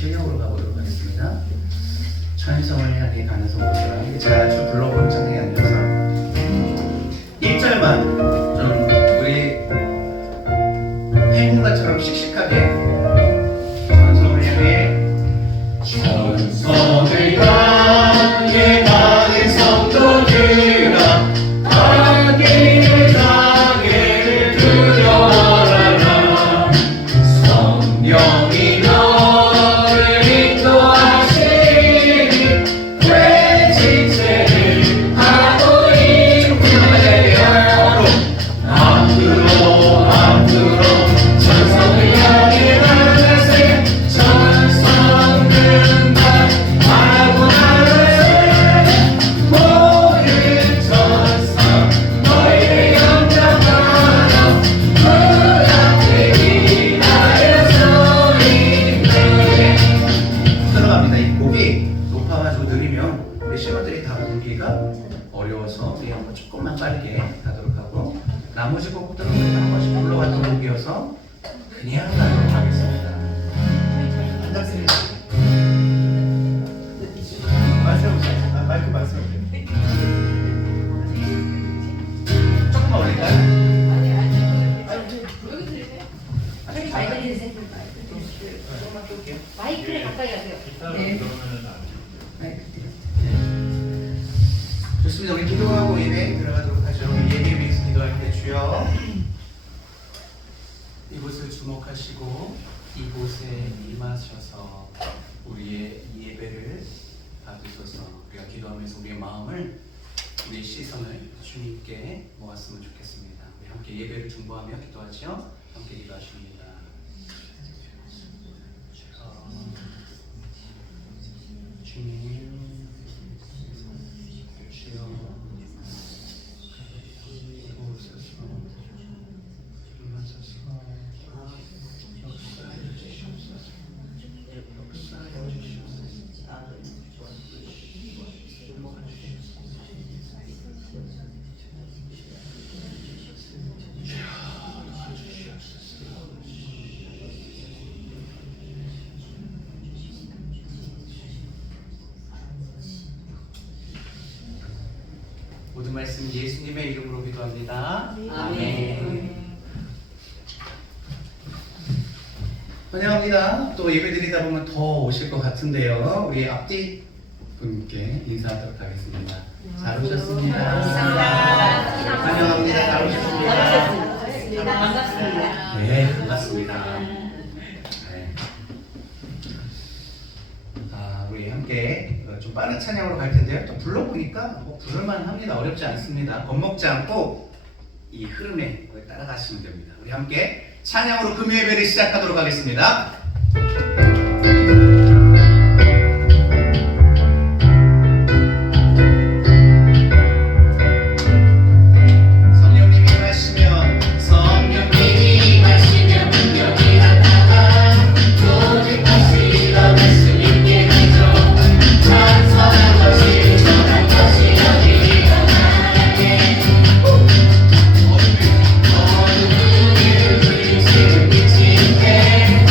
실력으로 가보도록 하겠습니다. 찬송을 향해 가는 성도들, 제가 쭉 불러보는 찬송이 아니라서 1절만 좀 우리 행군가처럼 씩씩하게 찬송을 향해 찬송을 향해 가는 성도들아 자기를 자기를 두려워하라 성령이 너를 인도하시니 외진세를 하고 있는 앞으로 앞으로 찬송을 향해 나가세 찬송은 날 하고 나가세 모든 천사 너희를 영접하라 그 앞에 기다려 소리내 들어갑니다. 이 곡이 높아가지고 느리면 우리 신호들이 다 부르기가 어려워서 우리 한번 조금만 빠르게 가도록 하고 나머지 곡들은 우리가 한 번씩 불러왔던 곡이어서 그냥 가도록 하겠습니다. 반갑습니다. 말씀해보세요. 마이크 말씀해보세요. 조금만 올릴까요? 마이크를 가까이 하세요. 네. 좋습니다. 우리 기도하고 예배 들어가도록 하죠. 예배 위해서 기도할 때 주여 이곳을 주목하시고 이곳에 임하셔서 우리의 예배를 받으셔서 우리가 기도하면서 우리의 마음을 우리의 시선을 주님께 모았으면 좋겠습니다. 우리 함께 예배를 중보하며 기도하죠. 함께 기도하십니다. 주님 주여 이곳에서 임하셔서 역사해 주시옵소서 역사해 모든 말씀 예수님의 이름으로 기도합니다. 아멘. 환영합니다. 또 예배 드리다 보면 더 오실 것 같은데요. 우리 앞뒤 분께 인사하도록 하겠습니다. 잘 오셨습니다. 감사합니다. 환영합니다. 잘 오셨습니다. 반갑습니다. 네, 반갑습니다. 네. 우리 함께 좀 빠른 찬양으로 갈 텐데요. 또 불러보니까 부를만 합니다. 어렵지 않습니다. 겁먹지 않고 이 흐름에 따라가시면 됩니다. 우리 함께 찬양으로 금요 예배를 시작하도록 하겠습니다. 어둠을 물리치는 빛이 돼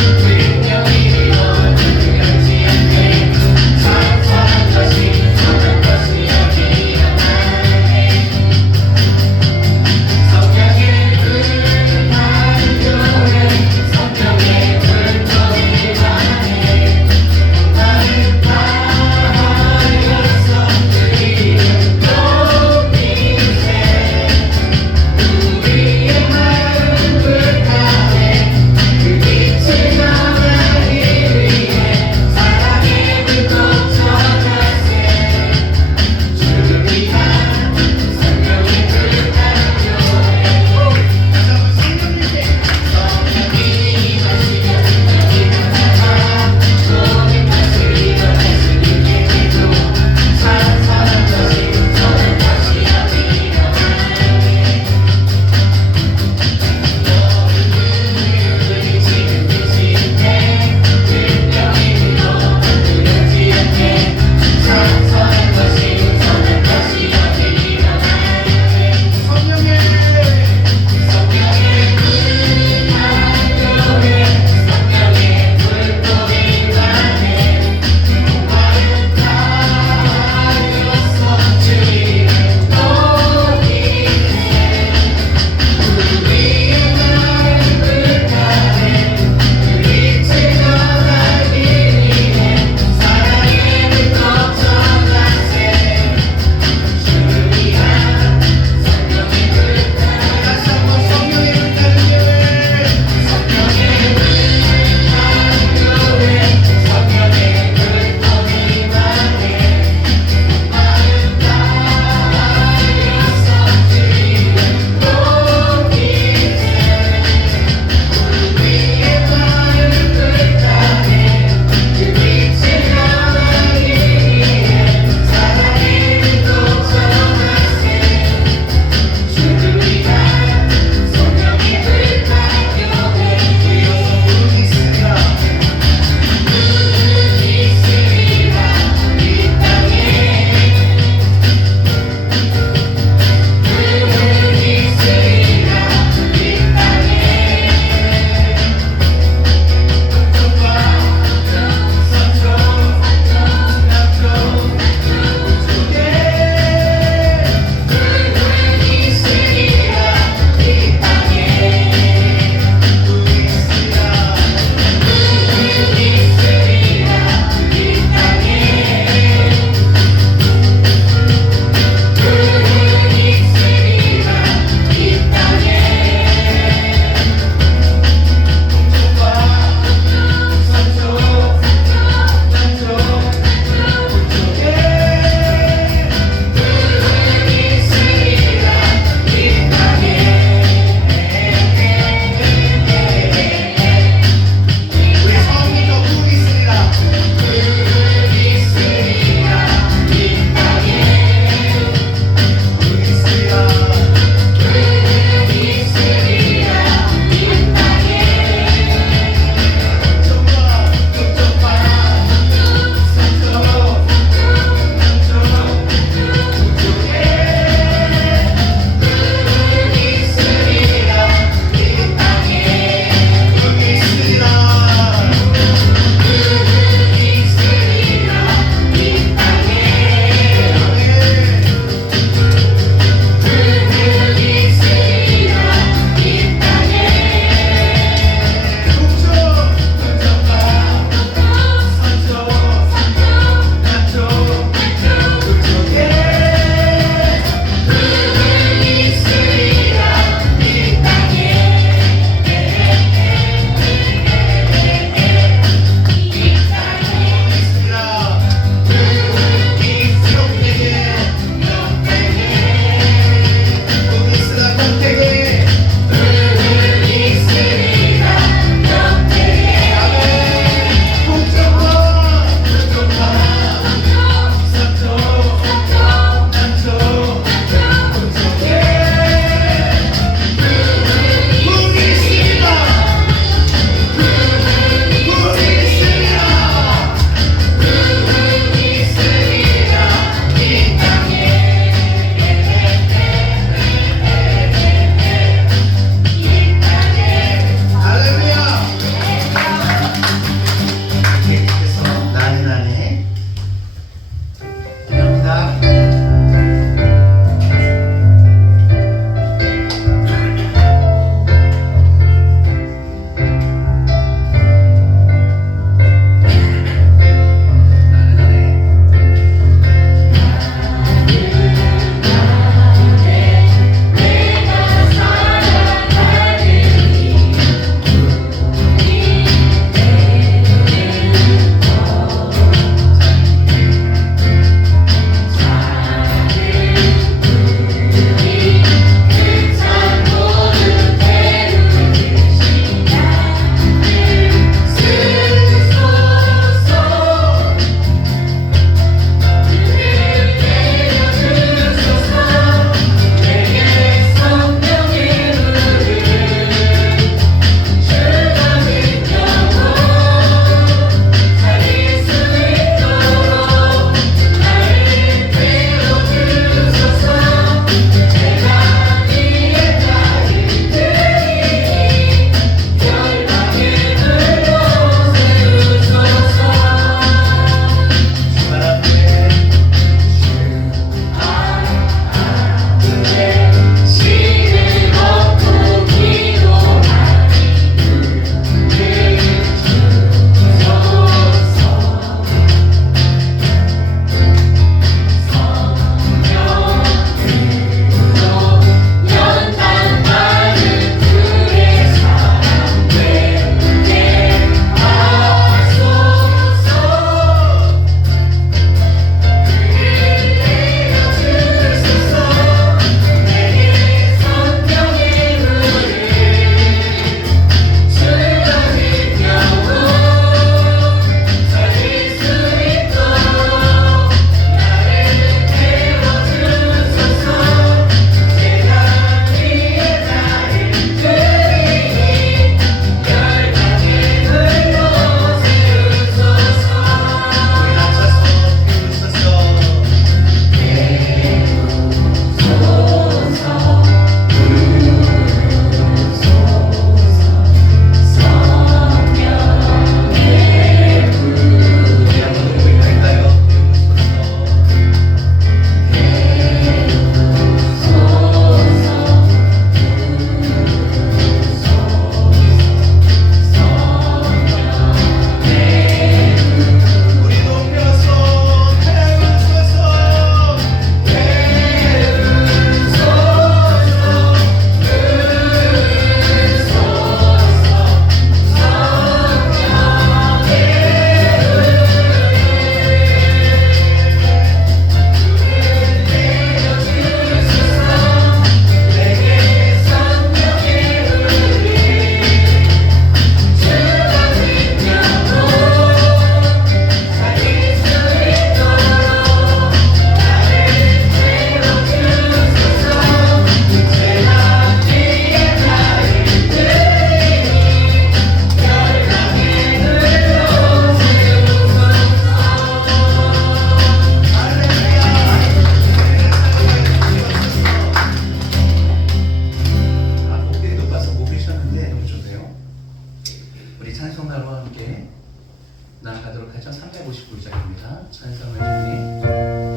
하도록 하죠. 359장입니다. 찬송을 중에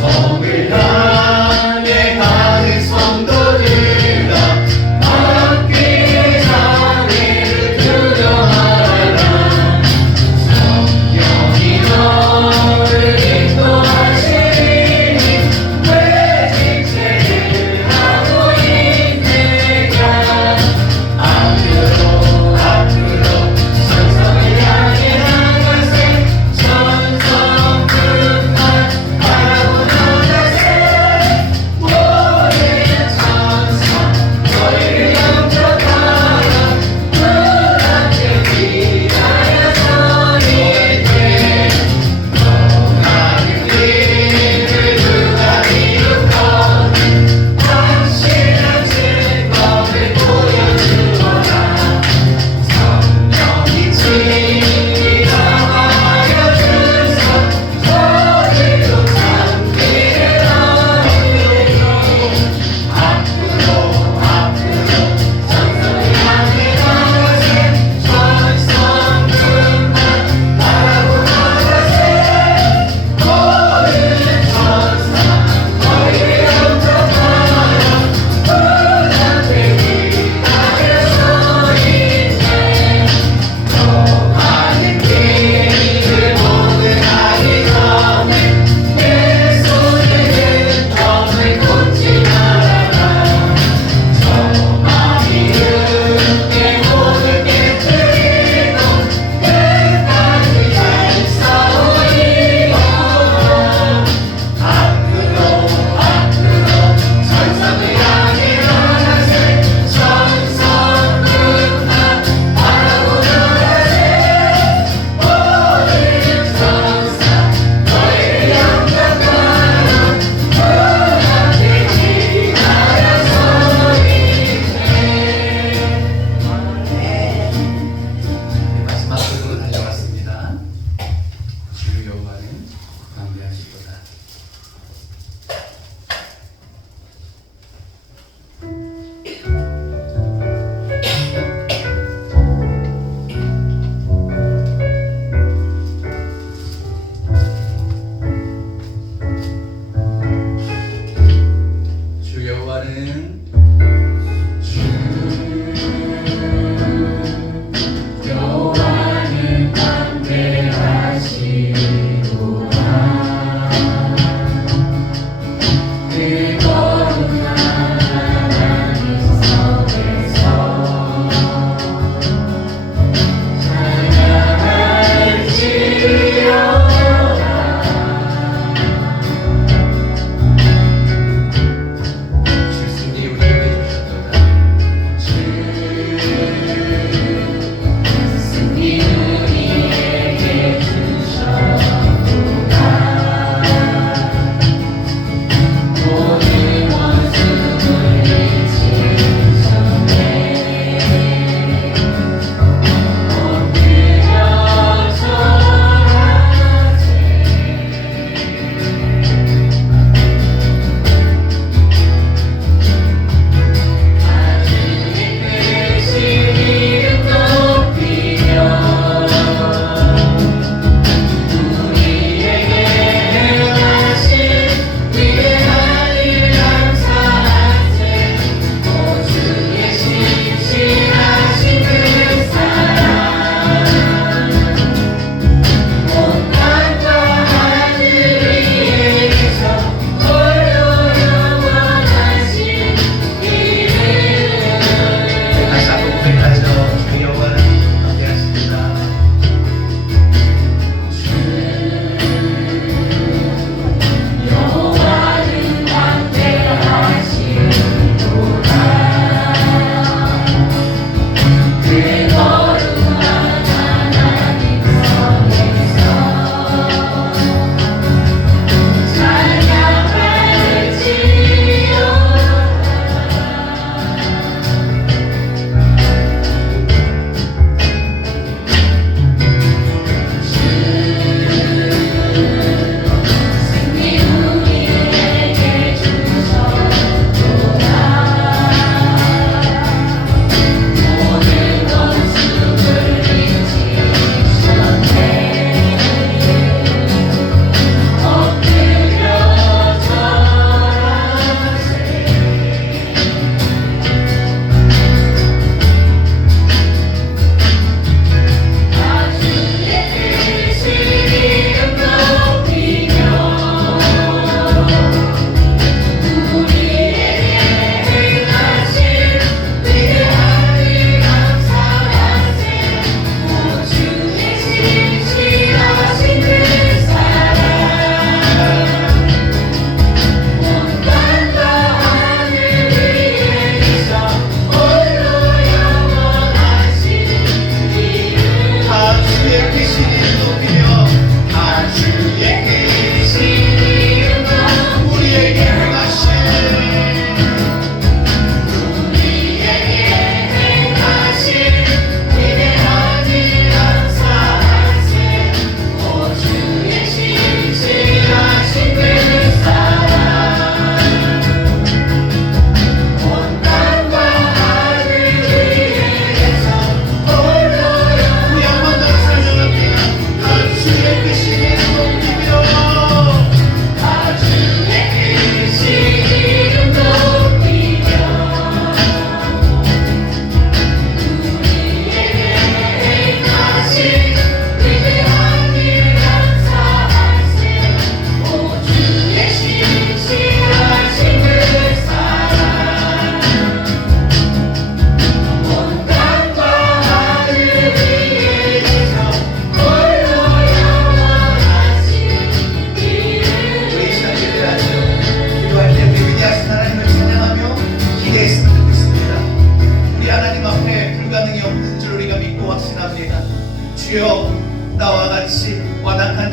성을 향해 가는 성도들아 함께 자리를 두려하라 성령이 너를 인도하시니 왜 지체를 하고 있느냐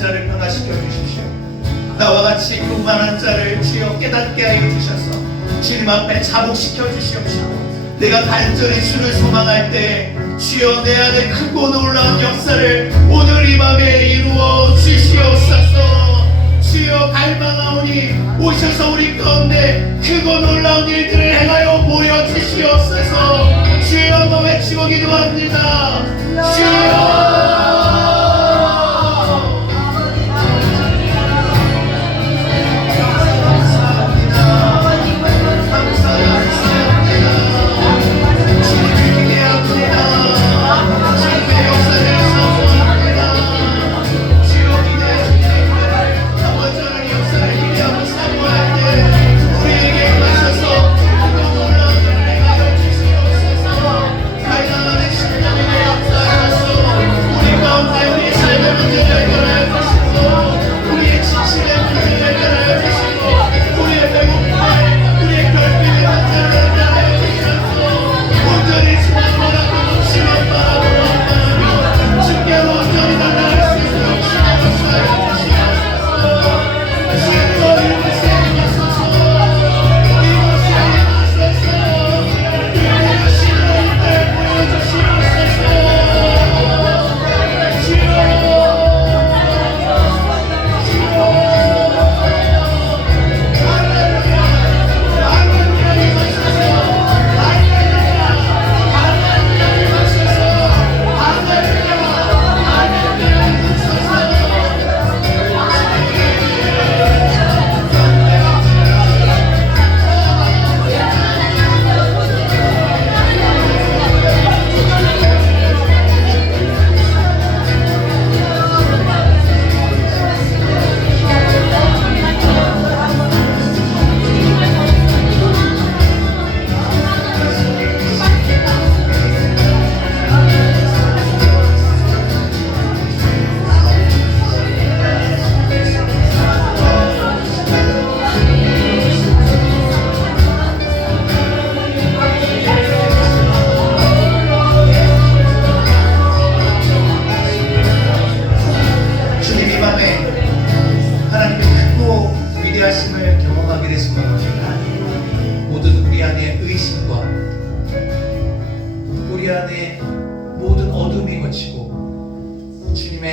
자를 변화시켜 주십시오. 나와 같이 교만한 자를 주여 깨닫게 하여 주셔서 주님 앞에 자복시켜 주시옵시고, 내가 간절히 주를 소망할 때 주여 내 안에 크고 놀라운 역사를 오늘 이 밤에 이루어 주시옵소서. 주여 갈망하오니 오셔서 우리 가운데 크고 놀라운 일들을 행하여 보여주시옵소서. 주여 한번 외치고 기도합니다. 주여.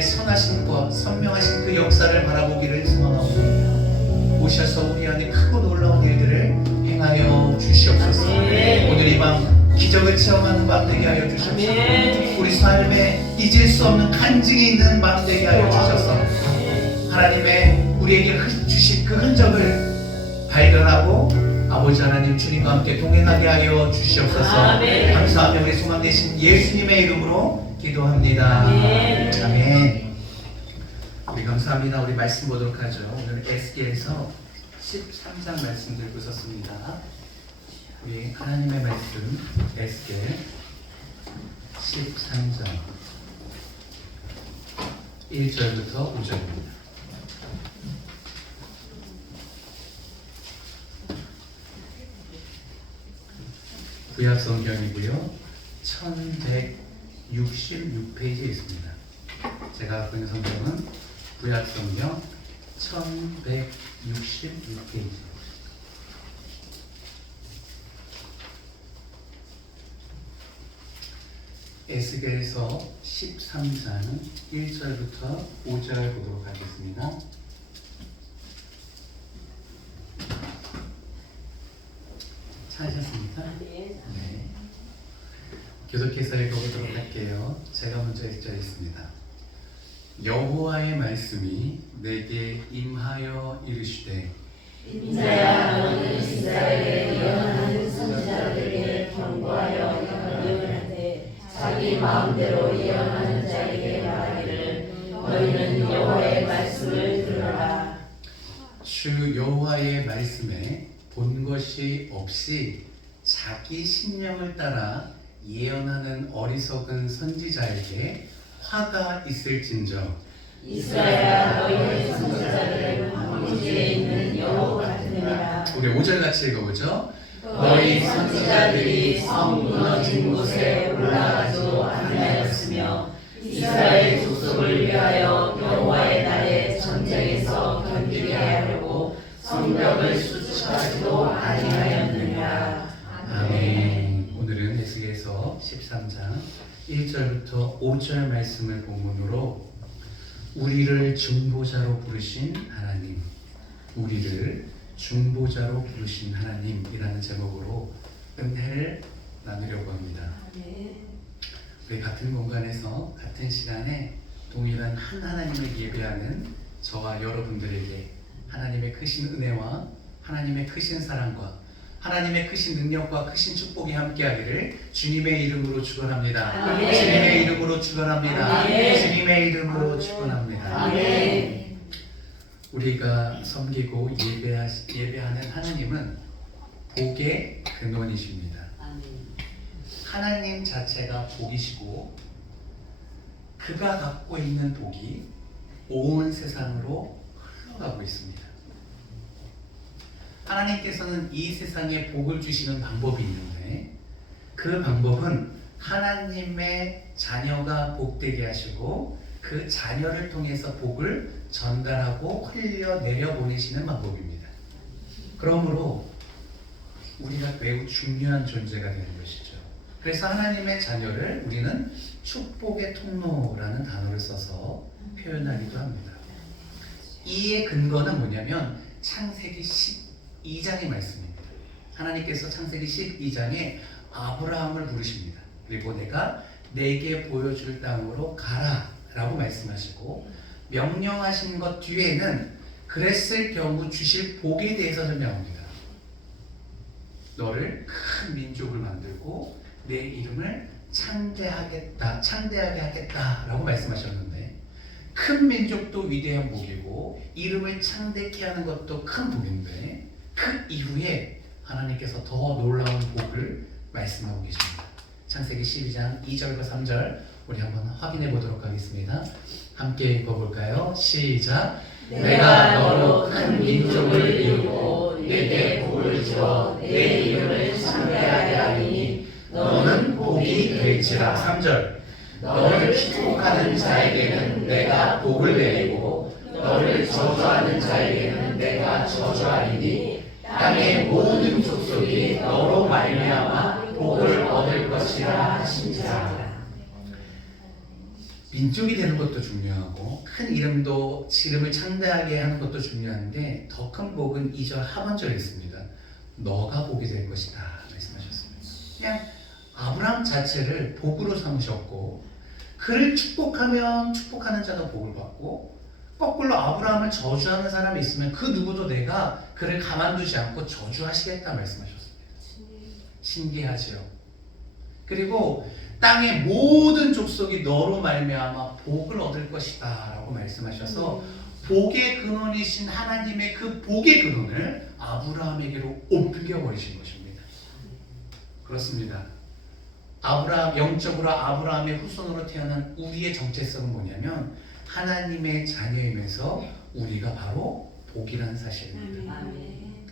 선하심과 선명하신 그 역사를 바라보기를 소망하오니 오셔서 우리 안에 크고 놀라운 일들을 행하여 주시옵소서. 오늘 이 밤 기적을 체험하는 밤 되게 하여 주시옵소서. 우리 삶에 잊을 수 없는 간증이 있는 밤 되게 하여 주셔서 하나님의 우리에게 주신 그 흔적을 발견하고 아버지 하나님 주님과 함께 동행하게 하여 주시옵소서. 감사하며 우리 소망 되신 예수님의 이름으로 기도합니다. 아멘. 우리 감사합니다. 우리 말씀 보도록 하죠. 오늘 에스겔에서 13장 말씀 들고 있었습니다. 우리 하나님의 말씀 에스겔 13장 1절부터 5절입니다. 구약 성경이고요. 1166페이지에 있습니다. 제가 갖고 있는 성경은 구약 성경 1166페이지. 에스겔에서 13장 1절부터 5절 보도록 하겠습니다. 찾으셨습니까? 네. 계속해서 읽어보도록 할게요. 제가 먼저 읽자겠습니다. 여호와의 말씀이 내게 임하여 이르시되 인자야 너는 이스라엘의 예언하는 선지자들에게 경고하여 예언하되 자기 마음대로 예언하는 자에게 말하기를 너희는 여호와의 말씀을 들으라. 주 여호와의 말씀에 본 것이 없이 자기 신념을 따라 예언하는 어리석은 선지자에게 화가 있을진저 이스라엘아 너희의 선지자들은 황무지에 있는 여우 같으니라. 우리 5절 같이 읽어보죠. 너희 선지자들이 성 무너진 곳에 올라가지도 아니하였으며 이스라엘 족속을 위하여 여호와의 날에 1절부터 5절 말씀을 본문으로 우리를 중보자로 부르신 하나님, 우리를 중보자로 부르신 하나님이라는 제목으로 은혜를 나누려고 합니다. 우리 같은 공간에서 같은 시간에 동일한 한 하나님을 예배하는 저와 여러분들에게 하나님의 크신 은혜와 하나님의 크신 사랑과 하나님의 크신 능력과 크신 축복이 함께하기를 주님의 이름으로 축원합니다. 아멘. 주님의 이름으로 축원합니다. 아멘. 주님의 이름으로 축원합니다. 아멘. 우리가 섬기고 예배하는 하나님은 복의 근원이십니다. 하나님 자체가 복이시고 그가 갖고 있는 복이 온 세상으로 흘러가고 있습니다. 하나님께서는 이 세상에 복을 주시는 방법이 있는데 그 방법은 하나님의 자녀가 복되게 하시고 그 자녀를 통해서 복을 전달하고 흘려내려 보내시는 방법입니다. 그러므로 우리가 매우 중요한 존재가 되는 것이죠. 그래서 하나님의 자녀를 우리는 축복의 통로라는 단어를 써서 표현하기도 합니다. 이의 근거는 뭐냐면 창세기 12장의 말씀입니다. 하나님께서 창세기 12장에 아브라함을 부르십니다. 그리고 내게 보여줄 땅으로 가라 라고 말씀하시고 명령하신 것 뒤에는 그랬을 경우 주실 복에 대해서 설명합니다. 너를 큰 민족을 만들고 내 이름을 창대하게 하겠다 라고 말씀하셨는데 큰 민족도 위대한 복이고 이름을 창대케 하는 것도 큰 복인데 그 이후에 하나님께서 더 놀라운 복을 말씀하고 계십니다. 창세기 12장 2절과 3절 우리 한번 확인해 보도록 하겠습니다. 함께 읽어볼까요? 시작. 내가 너로 큰 민족을 이루고 내게 복을 주어 내 이름을 창대하게 하리니 너는 복이 될지라. 3절. 너를 축복하는 자에게는 내가 복을 내리고 너를 저주하는 자에게는 내가 저주하리니 땅의 모든 족속이 너로 말미암아 복을 얻을 것이라 하신지라. 민족이 되는 것도 중요하고 큰 이름을 창대하게 하는 것도 중요한데 더 큰 복은 2절 하반절에 있습니다. 너가 복이 될 것이다 말씀하셨습니다. 그냥 아브라함 자체를 복으로 삼으셨고 그를 축복하면 축복하는 자가 복을 받고 거꾸로 아브라함을 저주하는 사람이 있으면 그 누구도 내가 그를 가만두지 않고 저주하시겠다 말씀하셨습니다. 신기하지요. 그리고 땅의 모든 족속이 너로 말미암아 복을 얻을 것이다 라고 말씀하셔서 복의 근원이신 하나님의 그 복의 근원을 아브라함에게로 옮겨버리신 것입니다. 그렇습니다. 영적으로 아브라함의 후손으로 태어난 우리의 정체성은 뭐냐면 하나님의 자녀이면서 우리가 바로 복이라는 사실입니다.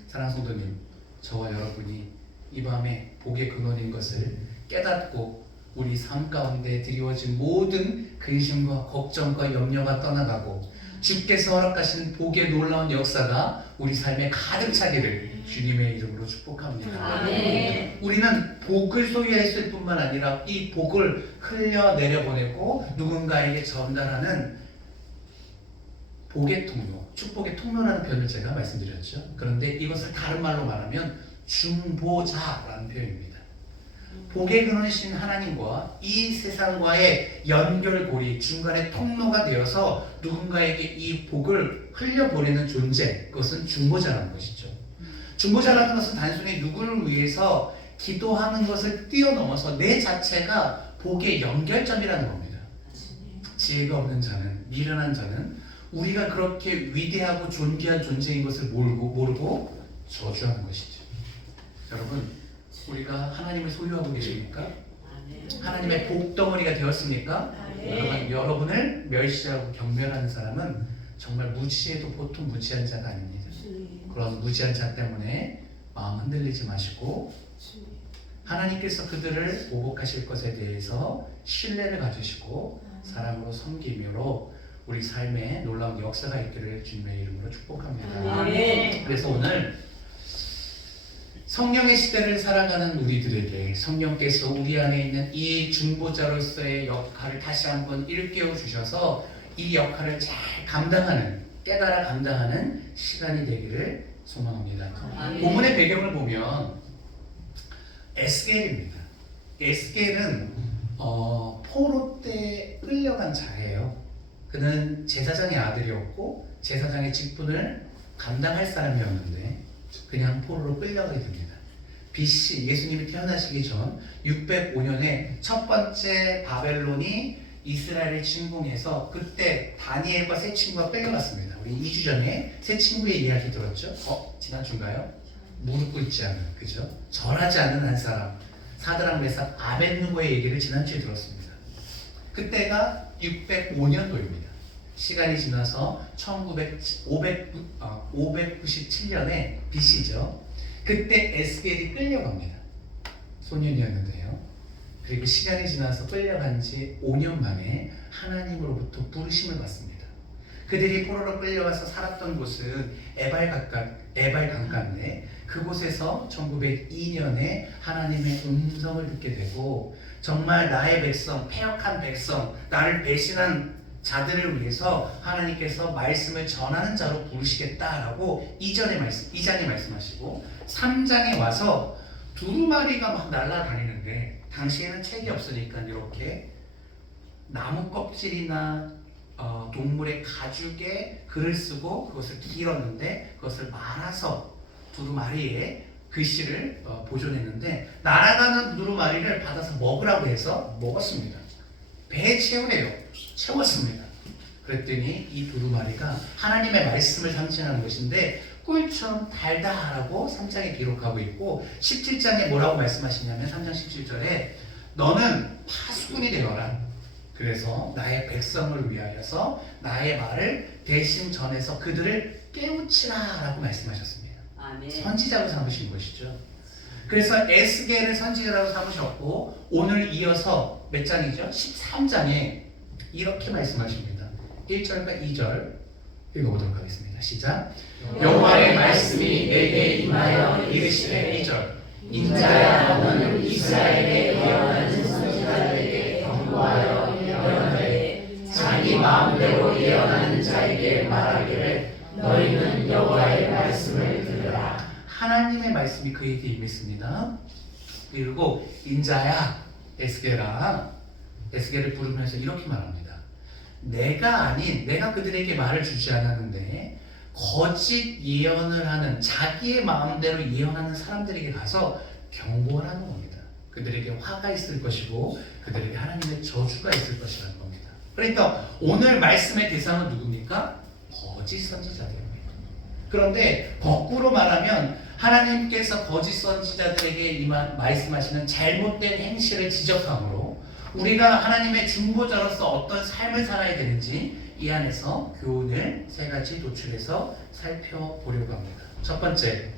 사랑하는 성도님, 저와 여러분이 이 밤에 복의 근원인 것을 깨닫고 우리 삶 가운데 드리워진 모든 근심과 걱정과 염려가 떠나가고 주께서 허락하신 복의 놀라운 역사가 우리 삶에 가득 차기를 주님의 이름으로 축복합니다. 아멘. 우리는 복을 소유했을 뿐만 아니라 이 복을 흘려내려 보내고 누군가에게 전달하는 복의 통로, 축복의 통로라는 표현을 제가 말씀드렸죠. 그런데 이것을 다른 말로 말하면 중보자라는 표현입니다. 복의 근원이신 하나님과 이 세상과의 연결고리, 중간에 통로가 되어서 누군가에게 이 복을 흘려보내는 존재, 그것은 중보자라는 것이죠. 중보자라는 것은 단순히 누구를 위해서 기도하는 것을 뛰어넘어서 내 자체가 복의 연결점이라는 겁니다. 지혜가 없는 자는, 미련한 자는 우리가 그렇게 위대하고 존귀한 존재인 것을 모르고 저주하는 것이죠. 여러분, 우리가 하나님을 소유하고 계십니까? 하나님의 복덩어리가 되었습니까? 여러분을 멸시하고 경멸하는 사람은 정말 무지해도 보통 무지한 자가 아닙니다. 그런 무지한 자 때문에 마음 흔들리지 마시고 하나님께서 그들을 보복하실 것에 대해서 신뢰를 가지시고 사랑으로 섬김으로 우리 삶에 놀라운 역사가 있기를 주님의 이름으로 축복합니다. 아멘. 그래서 오늘 성령의 시대를 살아가는 우리들에게 성령께서 우리 안에 있는 이 중보자로서의 역할을 다시 한번 일깨워 주셔서 이 역할을 잘 감당하는, 깨달아 감당하는 시간이 되기를 소망합니다. 아멘. 본문의 배경을 보면 에스겔입니다. 에스겔은 포로 때 끌려간 자예요. 그는 제사장의 아들이었고 제사장의 직분을 감당할 사람이었는데 그냥 포로로 끌려가게 됩니다. BC 예수님이 태어나시기 전 605년에 첫 번째 바벨론이 이스라엘을 침공해서 그때 다니엘과 세 친구가 끌려갔습니다. 우리 2주 전에 세 친구의 이야기 들었죠? 지난주인가요? 무릎 꿇지 않은, 그죠? 절하지 않는 한 사람 사드락 메삭 아벳느고의 얘기를 지난주에 들었습니다. 그때가 605년도입니다. 시간이 지나서 597년에 BC죠. 그때 에스겔이 끌려갑니다. 소년이었는데요. 그리고 시간이 지나서 끌려간 지 5년 만에 하나님으로부터 부르심을 받습니다. 그들이 포로로 끌려가서 살았던 곳은 에발 강가인데 그곳에서 1902년에 하나님의 음성을 듣게 되고 정말 나의 백성, 패역한 백성, 나를 배신한 자들을 위해서 하나님께서 말씀을 전하는 자로 부르시겠다라고 2장에 말씀하시고 3장에 와서 두루마리가 막 날아다니는데 당시에는 책이 없으니까 이렇게 나무 껍질이나 동물의 가죽에 글을 쓰고 그것을 길었는데 그것을 말아서 두루마리에 글씨를 보존했는데 날아가는 두루마리를 받아서 먹으라고 해서 먹었습니다. 배에 채웠습니다. 그랬더니 이 두루마리가 하나님의 말씀을 상징하는 것인데 꿀처럼 달다라고 3장에 기록하고 있고 17장에 뭐라고 말씀하시냐면 3장 17절에 너는 파수꾼이 되어라. 그래서 나의 백성을 위하여서 나의 말을 대신 전해서 그들을 깨우치라 라고 말씀하셨습니다. 아멘. 선지자로 삼으신 것이죠. 그래서 에스겔을 선지자라고 삼으셨고 오늘 이어서 몇 장이죠? 13장에 이렇게 말씀하십니다. 1절과 2절 읽어보도록 하겠습니다. 시작. 여호와의 말씀이 내게 임하여 이르시되 2절 인자야 너는 이스라엘에 예언하는 선지자들에게 경고하여 예언하되 자기 마음대로 예언하는 자에게 말하기를 너희는 여호와의 말씀을 들으라. 하나님의 말씀이 그에게 임했습니다. 그리고 인자야 에스겔을 부르면서 이렇게 말합니다. 내가 그들에게 말을 주지 않았는데 거짓 예언을 하는 자기의 마음대로 예언하는 사람들에게 가서 경고하라는 겁니다. 그들에게 화가 있을 것이고 그들에게 하나님의 저주가 있을 것이라는 겁니다. 그러니까 오늘 말씀의 대상은 누굽니까? 거짓 선지자들입니다. 그런데 거꾸로 말하면 하나님께서 거짓 선지자들에게 말씀하시는 잘못된 행실을 지적함으로 우리가 하나님의 중보자로서 어떤 삶을 살아야 되는지 이 안에서 교훈을 세 가지 도출해서 살펴보려고 합니다. 첫 번째,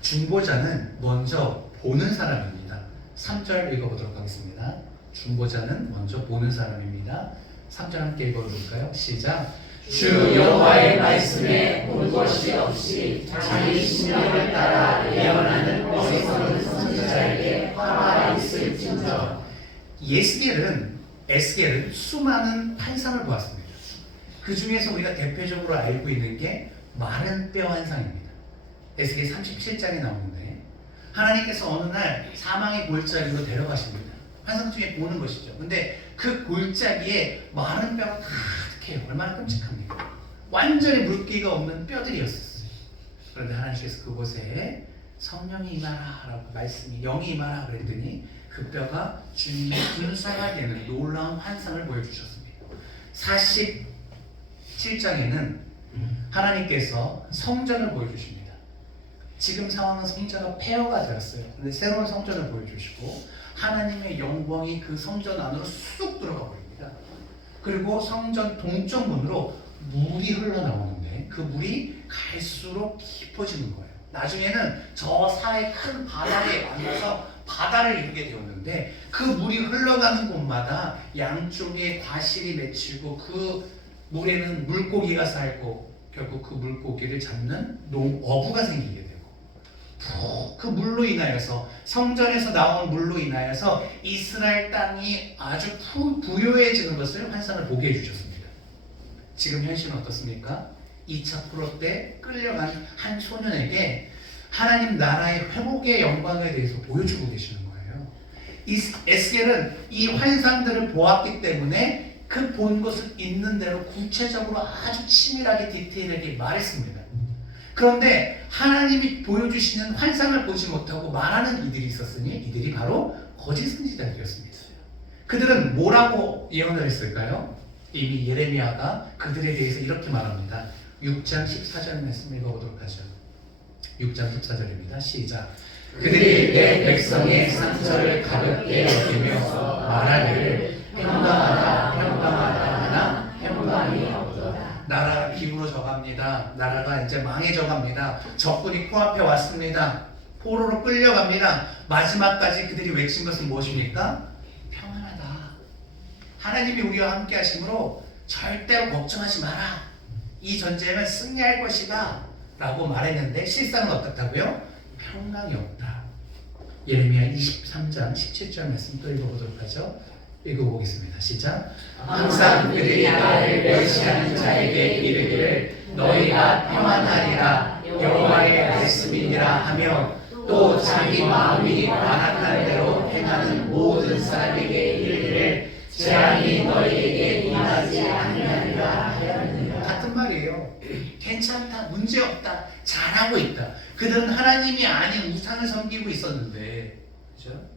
중보자는 먼저 보는 사람입니다. 3절 읽어보도록 하겠습니다. 중보자는 먼저 보는 사람입니다. 3절 함께 읽어볼까요? 시작. 주 여호와의 말씀에 볼 것이 없이 자기 신념을 따라 예언하는 어리석은 선지자에게 화가 있을진저. 에스겔은 수많은 환상을 보았습니다. 그 중에서 우리가 대표적으로 알고 있는 게 마른 뼈 환상입니다. 에스겔 37장에 나오는데 하나님께서 어느 날 사망의 골짜기로 데려가십니다. 환상 중에 보는 것이죠. 근데 그 골짜기에 마른 뼈가 가득해요. 얼마나 끔찍합니까? 완전히 물기가 없는 뼈들이었어요. 그런데 하나님께서 그곳에 성령이 임하라 라고 말씀이 영이 임하라 그랬더니 그 뼈가 주님의 군사가 되는 놀라운 환상을 보여주셨습니다. 47장에는 하나님께서 성전을 보여주십니다. 지금 상황은 성전가 폐허가 되었어요. 그런데 새로운 성전을 보여주시고 하나님의 영광이 그 성전 안으로 쑥 들어가 버립니다. 그리고 성전 동쪽 문으로 물이 흘러나오는데 그 물이 갈수록 깊어지는 거예요. 나중에는 저 사이의 큰 바다에 만나서 바다를 이루게 되었는데 그 물이 흘러가는 곳마다 양쪽에 과실이 맺히고 그 물에는 물고기가 살고 결국 그 물고기를 잡는 어부가 생기게 되고 그 물로 인하여서 성전에서 나온 물로 인하여서 이스라엘 땅이 아주 부유해지는 것을 환상을 보게 해주셨습니다. 지금 현실은 어떻습니까? 2차 포로 때 끌려간 한 소년에게 하나님 나라의 회복의 영광에 대해서 보여주고 계시는 거예요. 이 에스겔은 이 환상들을 보았기 때문에 그 본 것을 있는 대로 구체적으로 아주 치밀하게 디테일하게 말했습니다. 그런데 하나님이 보여주시는 환상을 보지 못하고 말하는 이들이 있었으니 이들이 바로 거짓 선지자들이었습니다. 그들은 뭐라고 예언을 했을까요? 이미 예레미야가 그들에 대해서 이렇게 말합니다. 6장 14절 말씀 읽어보도록 하죠. 6장 14절입니다. 시작. 그들이 내 백성의 상처를 가볍게 여기며 말하기를 평강하다 평강하다 하나 평강이 없도다. 나라가 기울어져 갑니다. 나라가 이제 망해져 갑니다. 적군이 코앞에 왔습니다. 포로로 끌려갑니다. 마지막까지 그들이 외친 것은 무엇입니까? 평안하다. 하나님이 우리와 함께 하심으로 절대로 걱정하지 마라. 이 전쟁은 승리할 것이다 라고 말했는데 실상은 어떻다고요? 평강이 없다. 예레미야 23장 17절 말씀 또 읽어보도록 하죠. 읽어보겠습니다. 시작. 항상 그들이 나를 멸시하는 자에게 이르기를 너희가 평안하리라 여호와의 말씀이니라 하며 또 자기 마음이 완악한 대로 행하는 모든 사람에게 이르기를 재앙이 너희에게 임하지 아니하리라 하였느니라. 같은 말이에요. 괜찮다, 문제없다, 잘하고 있다. 그들은 하나님이 아닌 우상을 섬기고 있었는데, 그죠?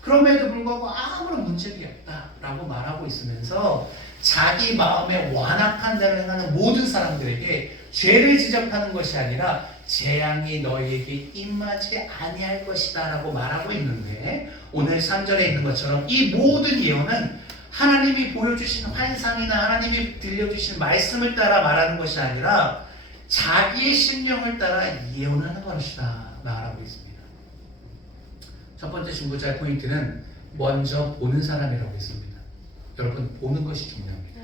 그럼에도 불구하고 아무런 문제가 없다라고 말하고 있으면서 자기 마음에 완악한 대로 행하는 모든 사람들에게 죄를 지적하는 것이 아니라 재앙이 너희에게 임하지 아니할 것이다 라고 말하고 있는데 오늘 3절에 있는 것처럼 이 모든 예언은 하나님이 보여주신 환상이나 하나님이 들려주신 말씀을 따라 말하는 것이 아니라 자기의 심령을 따라 예언하는 것이다 말하고 있습니다. 첫 번째 중보자의 포인트는 먼저 보는 사람이라고 했습니다. 여러분 보는 것이 중요합니다.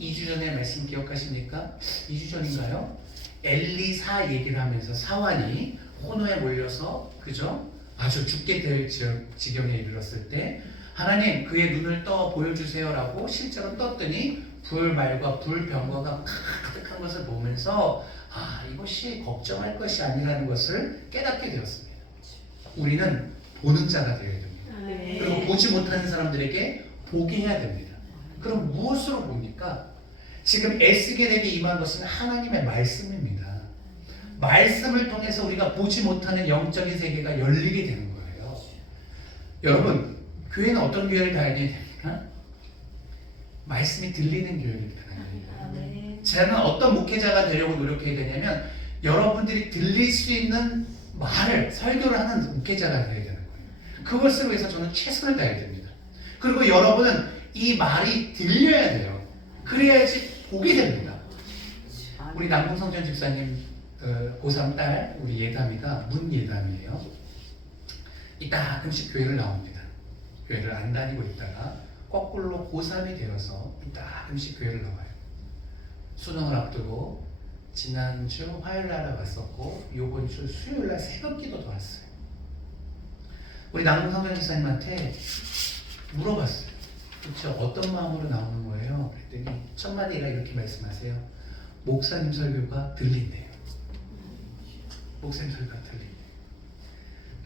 2주 전의 말씀 기억하십니까? 2주 전인가요? 엘리사 얘기를 하면서 사환이 혼호에 몰려서 그죠? 아주 죽게 될 지경에 이르렀을 때 하나님 그의 눈을 떠 보여주세요라고 실제로 떴더니 불말과 불병거가 가득한 것을 보면서 이것이 걱정할 것이 아니라는 것을 깨닫게 되었습니다. 우리는 보는 자가 되어야 됩니다. 그리고 보지 못하는 사람들에게 보게 해야 됩니다. 그럼 무엇으로 봅니까? 지금 에스겔에게 임한 것은 하나님의 말씀입니다. 말씀을 통해서 우리가 보지 못하는 영적인 세계가 열리게 되는 거예요. 여러분, 교회는 어떤 교회를 다녀야 됩니까? 말씀이 들리는 교회를 다녀야 됩니다. 저는 어떤 목회자가 되려고 노력해야 되냐면 여러분들이 들릴 수 있는 말을 설교를 하는 목회자가 되어야 되는 거예요. 그것을 위해서 저는 최선을 다해야 됩니다. 그리고 여러분은 이 말이 들려야 돼요. 그래야지 보게 됩니다. 우리 남궁성전 집사님 고3 딸 우리 예담이가 문예담이에요. 이따 가끔씩 교회를 나옵니다. 교회를 안 다니고 있다가 거꾸로 고3이 되어서 이따 가끔씩 교회를 나와요. 수능을 앞두고 지난주 화요일날 왔었고 요번 주 수요일날 새벽 기도도 왔어요. 우리 남궁성전 집사님한테 물어봤어요. 그렇죠? 어떤 마음으로 나오는 거예요? 그랬더니 첫 마디가 이렇게 말씀하세요. 목사님 설교가 들린대요. 목사님 설교가 들린대요.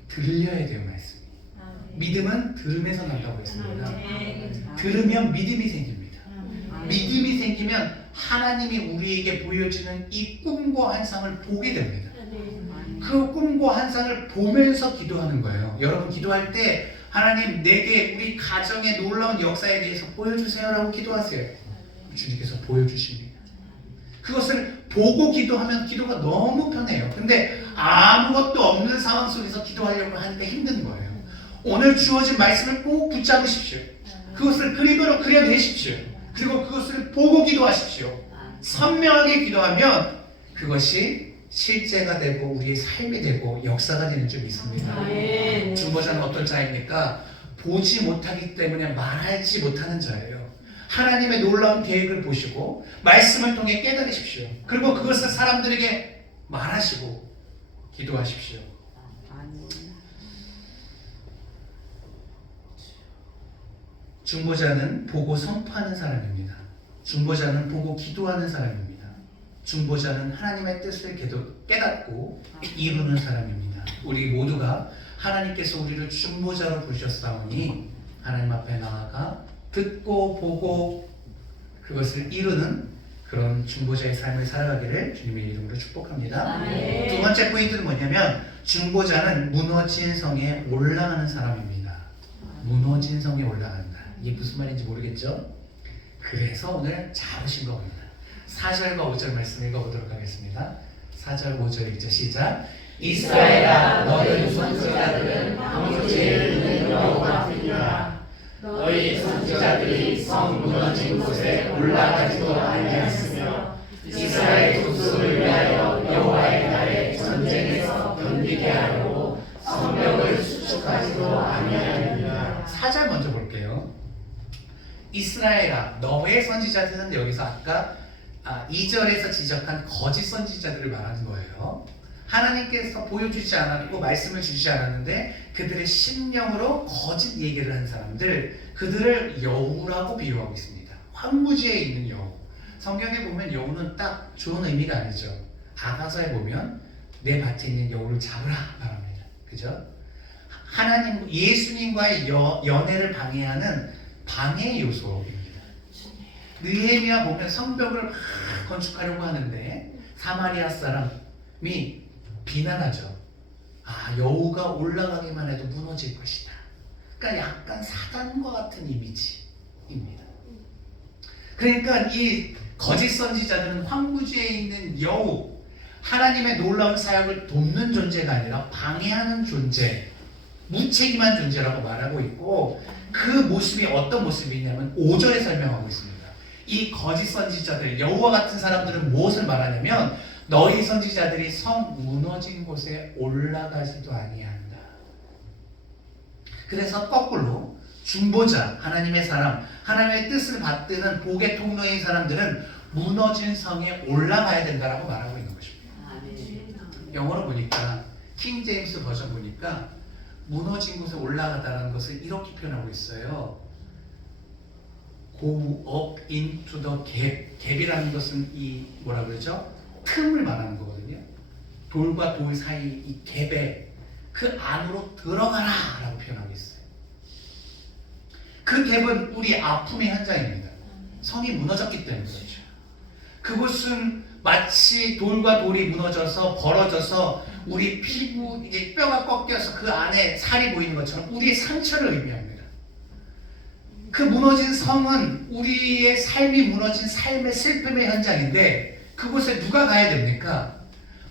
들려야 돼요, 말씀이. 믿음은 들음에서 난다고 했습니다. 들으면 믿음이 생깁니다. 믿음이 생기면 하나님이 우리에게 보여주는 이 꿈과 환상을 보게 됩니다. 그 꿈과 환상을 보면서 기도하는 거예요. 여러분 기도할 때 하나님 내게 우리 가정의 놀라운 역사에 대해서 보여주세요라고 기도하세요. 주님께서 보여주십니다. 그것을 보고 기도하면 기도가 너무 편해요. 근데 아무것도 없는 상황 속에서 기도하려고 하니까 힘든 거예요. 오늘 주어진 말씀을 꼭 붙잡으십시오. 그것을 그림으로 그려내십시오. 그리고 그것을 보고 기도하십시오. 선명하게 기도하면 그것이 실제가 되고 우리의 삶이 되고 역사가 되는 줄 믿습니다. 중보자는 어떤 자입니까? 보지 못하기 때문에 말하지 못하는 자예요. 하나님의 놀라운 계획을 보시고 말씀을 통해 깨달으십시오. 그리고 그것을 사람들에게 말하시고 기도하십시오. 중보자는 보고 선포하는 사람입니다. 중보자는 보고 기도하는 사람입니다. 중보자는 하나님의 뜻을 깨닫고 이루는 사람입니다. 우리 모두가 하나님께서 우리를 중보자로 부르셨사오니 하나님 앞에 나아가 듣고 보고 그것을 이루는 그런 중보자의 삶을 살아가기를 주님의 이름으로 축복합니다. 두 번째 포인트는 뭐냐면 중보자는 무너진 성에 올라가는 사람입니다. 무너진 성에 올라간다. 이게 무슨 말인지 모르겠죠? 그래서 오늘 잘 오신 겁니다. 4절과 5절 말씀 읽어보도록 하겠습니다. 4절 5절 읽자 시작. 이스라엘아 너희 선지자들은 황무지에 있는 여호와 같으니라. 너희 선지자들이 성 무너진 곳에 올라가지도 아니하였으며 이스라엘 족속을 위하여 여호와의 날에 전쟁에서 견디게 하려고 성벽을 수축하지도 아니하였느니라. 4절 먼저 볼게요. 이스라엘아 너의 선지자들은 여기서 아까 2절에서 지적한 거짓 선지자들을 말하는 거예요. 하나님께서 보여주지 않았고 말씀을 주지 않았는데 그들의 심령으로 거짓 얘기를 한 사람들, 그들을 여우라고 비유하고 있습니다. 황무지에 있는 여우. 성경에 보면 여우는 딱 좋은 의미가 아니죠. 아가서에 보면 내 밭에 있는 여우를 잡으라 말합니다. 그죠? 하나님, 예수님과의 연애를 방해하는 방해 요소입니다. 느헤미야 보면 성벽을 막 건축하려고 하는데 사마리아 사람이 비난하죠. 여우가 올라가기만 해도 무너질 것이다. 그러니까 약간 사단과 같은 이미지입니다. 그러니까 이 거짓 선지자들은 황무지에 있는 여우, 하나님의 놀라운 사역을 돕는 존재가 아니라 방해하는 존재, 무책임한 존재라고 말하고 있고, 그 모습이 어떤 모습이냐면 5절에 설명하고 있습니다. 이 거짓 선지자들, 여우와 같은 사람들은 무엇을 말하냐면 너희 선지자들이 성 무너진 곳에 올라가지도 아니한다. 그래서 거꾸로 중보자, 하나님의 사람, 하나님의 뜻을 받드는 복의 통로인 사람들은 무너진 성에 올라가야 된다라고 말하고 있는 것입니다. 영어로 보니까 킹 제임스 버전 보니까 무너진 곳에 올라가다라는 것을 이렇게 표현하고 있어요. Go up into the gap. 갭이라는 것은 이 뭐라 그러죠? 틈을 말하는 거거든요. 돌과 돌 사이 이 갭에 그 안으로 들어가라 라고 표현하고 있어요. 그 갭은 우리 아픔의 현장입니다. 성이 무너졌기 때문에 그렇죠. 그곳은 마치 돌과 돌이 무너져서 벌어져서 우리 피부, 이게 뼈가 꺾여서 그 안에 살이 보이는 것처럼 우리의 상처를 의미합니다. 그 무너진 성은 우리의 삶이 무너진 삶의 슬픔의 현장인데 그곳에 누가 가야 됩니까?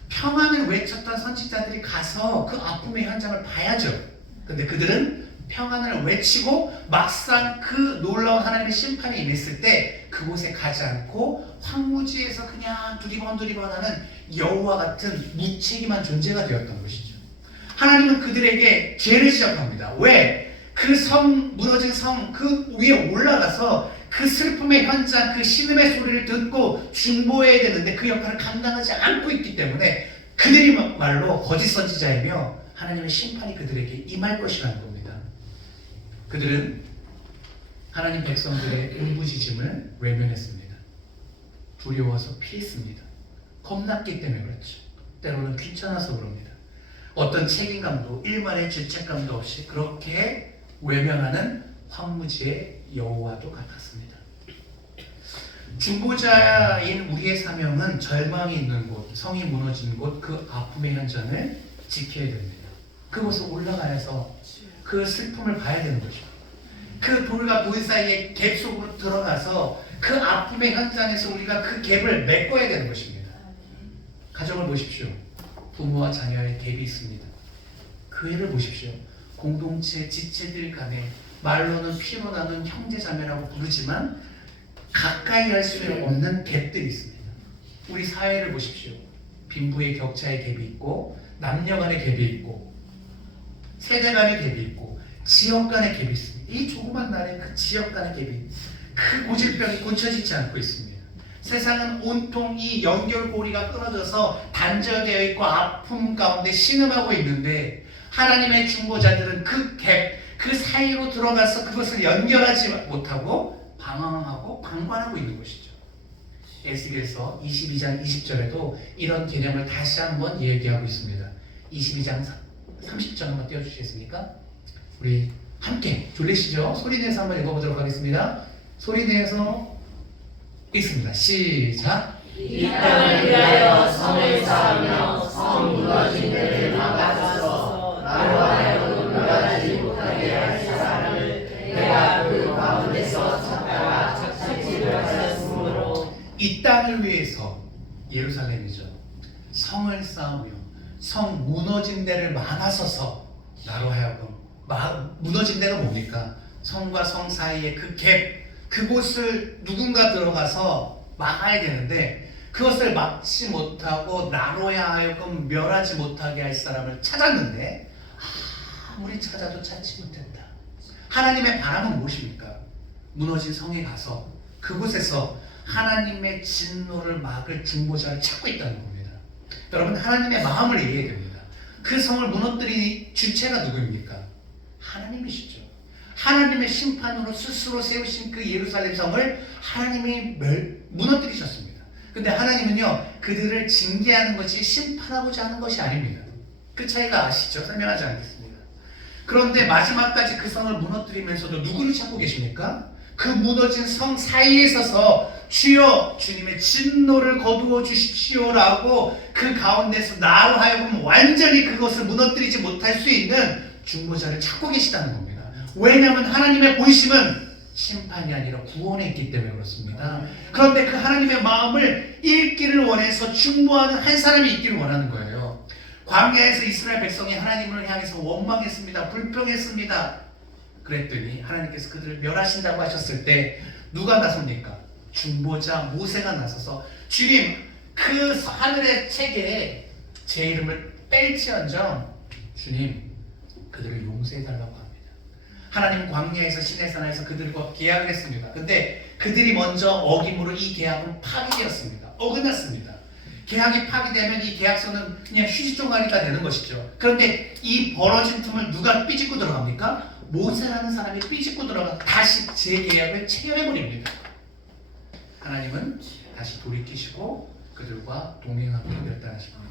평안을 외쳤던 선지자들이 가서 그 아픔의 현장을 봐야죠. 근데 그들은 평안을 외치고 막상 그 놀라운 하나님의 심판이 임했을 때 그곳에 가지 않고 황무지에서 그냥 두리번두리번하는 여우와 같은 무책임한 존재가 되었던 것이죠. 하나님은 그들에게 죄를 지적합니다. 왜? 그 성, 무너진 성 그 위에 올라가서 그 슬픔의 현장, 그 신음의 소리를 듣고 중보해야 되는데 그 역할을 감당하지 않고 있기 때문에 그들이 말로 거짓 선지자이며 하나님의 심판이 그들에게 임할 것이라는 겁니다. 그들은 하나님 백성들의 울부짖음을 외면했습니다. 두려워서 피했습니다. 겁났기 때문에 그렇죠. 때로는 귀찮아서 그럽니다. 어떤 책임감도 일말의 죄책감도 없이 그렇게 외면하는 황무지의 여호와도 같았습니다. 중보자인 우리의 사명은 절망이 있는 곳, 성이 무너진 곳, 그 아픔의 현장을 지켜야 됩니다. 그곳에 올라가서 그 슬픔을 봐야 되는 것입니다. 그 돌과 돌 사이의 갭 속으로 들어가서 그 아픔의 현장에서 우리가 그 갭을 메꿔야 되는 것입니다. 가정을 보십시오. 부모와 자녀의 갭이 있습니다. 교회를 보십시오. 공동체 지체들 간에 말로는 피로 나눈 형제자매라고 부르지만 가까이 할 수 없는 갭들이 있습니다. 우리 사회를 보십시오. 빈부의 격차의 갭이 있고 남녀 간의 갭이 있고 세대 간의 갭이 있고 지역 간의 갭이 있습니다. 이 조그만 나라에 그 지역 간의 갭이 그 고질병이 고쳐지지 않고 있습니다. 세상은 온통 이 연결고리가 끊어져서 단절되어 있고 아픔 가운데 신음하고 있는데 하나님의 중보자들은 그 갭, 그 사이로 들어가서 그것을 연결하지 못하고 방황하고 방관하고 있는 것이죠. 에스겔서 22장 20절에도 이런 개념을 다시 한번 얘기하고 있습니다. 22장 30절 한번 띄워주시겠습니까? 우리 함께 졸리시죠? 소리 내서 한번 읽어보도록 하겠습니다. 소리 내서 읽습니다. 시작. 이 땅을 위하여 성을 쌓으며 성 무너진 데를 막아서 나로 하여금 멸하지 못하게 할 사람을 내가 그 가운데서 찾다가 찾지를 하였으므로 이 땅을 위해서 예루살렘이죠. 성을 쌓으며 성 무너진 데를 막아서서 나로 하여금 무너진 데가 뭡니까? 성과 성 사이의 그 갭, 그곳을 누군가 들어가서 막아야 되는데 그것을 막지 못하고 나로야 하여금 멸하지 못하게 할 사람을 찾았는데 아무리 찾아도 찾지 못했다. 하나님의 바람은 무엇입니까? 무너진 성에 가서 그곳에서 하나님의 진노를 막을 중보자를 찾고 있다는 겁니다. 여러분, 하나님의 마음을 이해해야 됩니다. 그 성을 무너뜨린 주체가 누구입니까? 하나님이시죠. 하나님의 심판으로 스스로 세우신 그 예루살렘 성을 하나님이 무너뜨리셨습니다. 근데 하나님은요, 그들을 징계하는 것이 심판하고자 하는 것이 아닙니다. 그 차이가 아시죠? 설명하지 않겠습니다. 그런데 마지막까지 그 성을 무너뜨리면서도 누구를 찾고 계십니까? 그 무너진 성 사이에 서서 주여 주님의 진노를 거두어 주십시오라고 그 가운데서 나로 하여금 완전히 그것을 무너뜨리지 못할 수 있는 중보자를 찾고 계시다는 겁니다. 왜냐하면 하나님의 본심은 심판이 아니라 구원에 있기 때문에 그렇습니다. 그런데 그 하나님의 마음을 읽기를 원해서 중보하는 한 사람이 있기를 원하는 거예요. 광야에서 이스라엘 백성이 하나님을 향해서 원망했습니다. 불평했습니다. 그랬더니 하나님께서 그들을 멸하신다고 하셨을 때 누가 나섭니까? 중보자 모세가 나서서 주님, 그 하늘의 책에 제 이름을 뺄지언정 주님, 그들을 용서해달라고 합니다. 하나님 광야에서 시내산에서 그들과 계약을 했습니다. 근데 그들이 먼저 어김으로 이 계약은 파기되었습니다. 어긋났습니다. 계약이 파기되면 이 계약서는 그냥 휴지종아리가 되는 것이죠. 그런데 이 벌어진 틈을 누가 삐집고 들어갑니까? 모세라는 사람이 삐집고 들어가 다시 제 계약을 체결해버립니다. 하나님은 다시 돌이키시고 그들과 동행하기로 결단하십니다.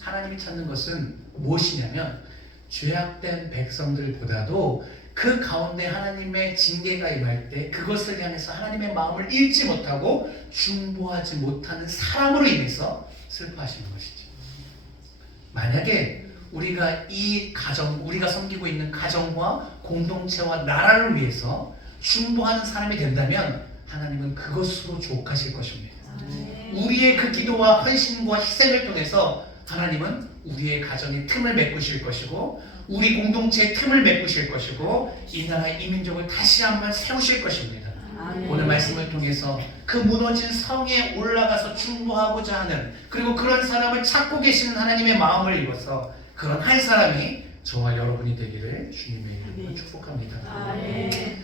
하나님이 찾는 것은 무엇이냐면 죄악된 백성들보다도 그 가운데 하나님의 징계가 임할 때 그것을 향해서 하나님의 마음을 읽지 못하고 중보하지 못하는 사람으로 인해서 슬퍼하시는 것이죠. 만약에 우리가 이 가정, 우리가 섬기고 있는 가정과 공동체와 나라를 위해서 중보하는 사람이 된다면 하나님은 그것으로 주목하실 것입니다. 우리의 그 기도와 헌신과 희생을 통해서 하나님은 우리의 가정의 틈을 메꾸실 것이고 우리 공동체의 틈을 메꾸실 것이고 이 나라의 이민족을 다시 한번 세우실 것입니다. 오늘 말씀을 통해서 그 무너진 성에 올라가서 중보하고자 하는, 그리고 그런 사람을 찾고 계시는 하나님의 마음을 입어서 그런 한 사람이 저와 여러분이 되기를 주님의 이름으로 축복합니다.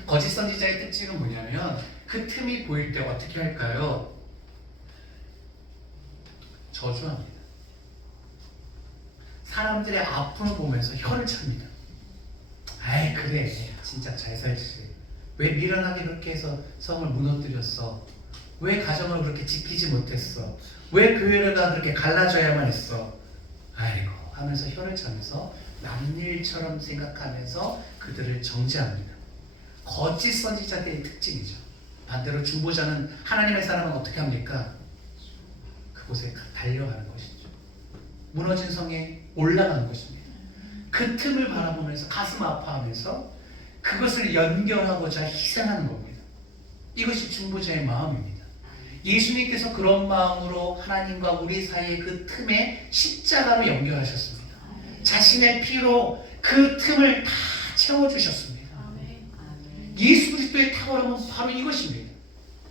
거짓 선지자의 특징은 뭐냐면 그 틈이 보일 때 어떻게 할까요? 저주합니다. 사람들의 아픔을 보면서 혀를 찹니다. 아이 그래 진짜 잘 살지. 왜 미련하게 그렇게 해서 성을 무너뜨렸어? 왜 가정을 그렇게 지키지 못했어? 왜 교회가 그렇게 갈라져야만 했어? 아이고 하면서 혀를 차면서 남일처럼 생각하면서 그들을 정죄합니다. 거짓 선지자들의 특징이죠. 반대로 중보자는 하나님의 사람은 어떻게 합니까? 그곳에 달려가는 것이죠. 무너진 성에 올라가는 것입니다. 그 틈을 바라보면서 가슴 아파하면서 그것을 연결하고자 희생하는 겁니다. 이것이 중보자의 마음입니다. 예수님께서 그런 마음으로 하나님과 우리 사이의 그 틈에 십자가로 연결하셨습니다. 자신의 피로 그 틈을 다 채워주셨습니다. 예수 그리스도의 탁월함은 바로 이것입니다.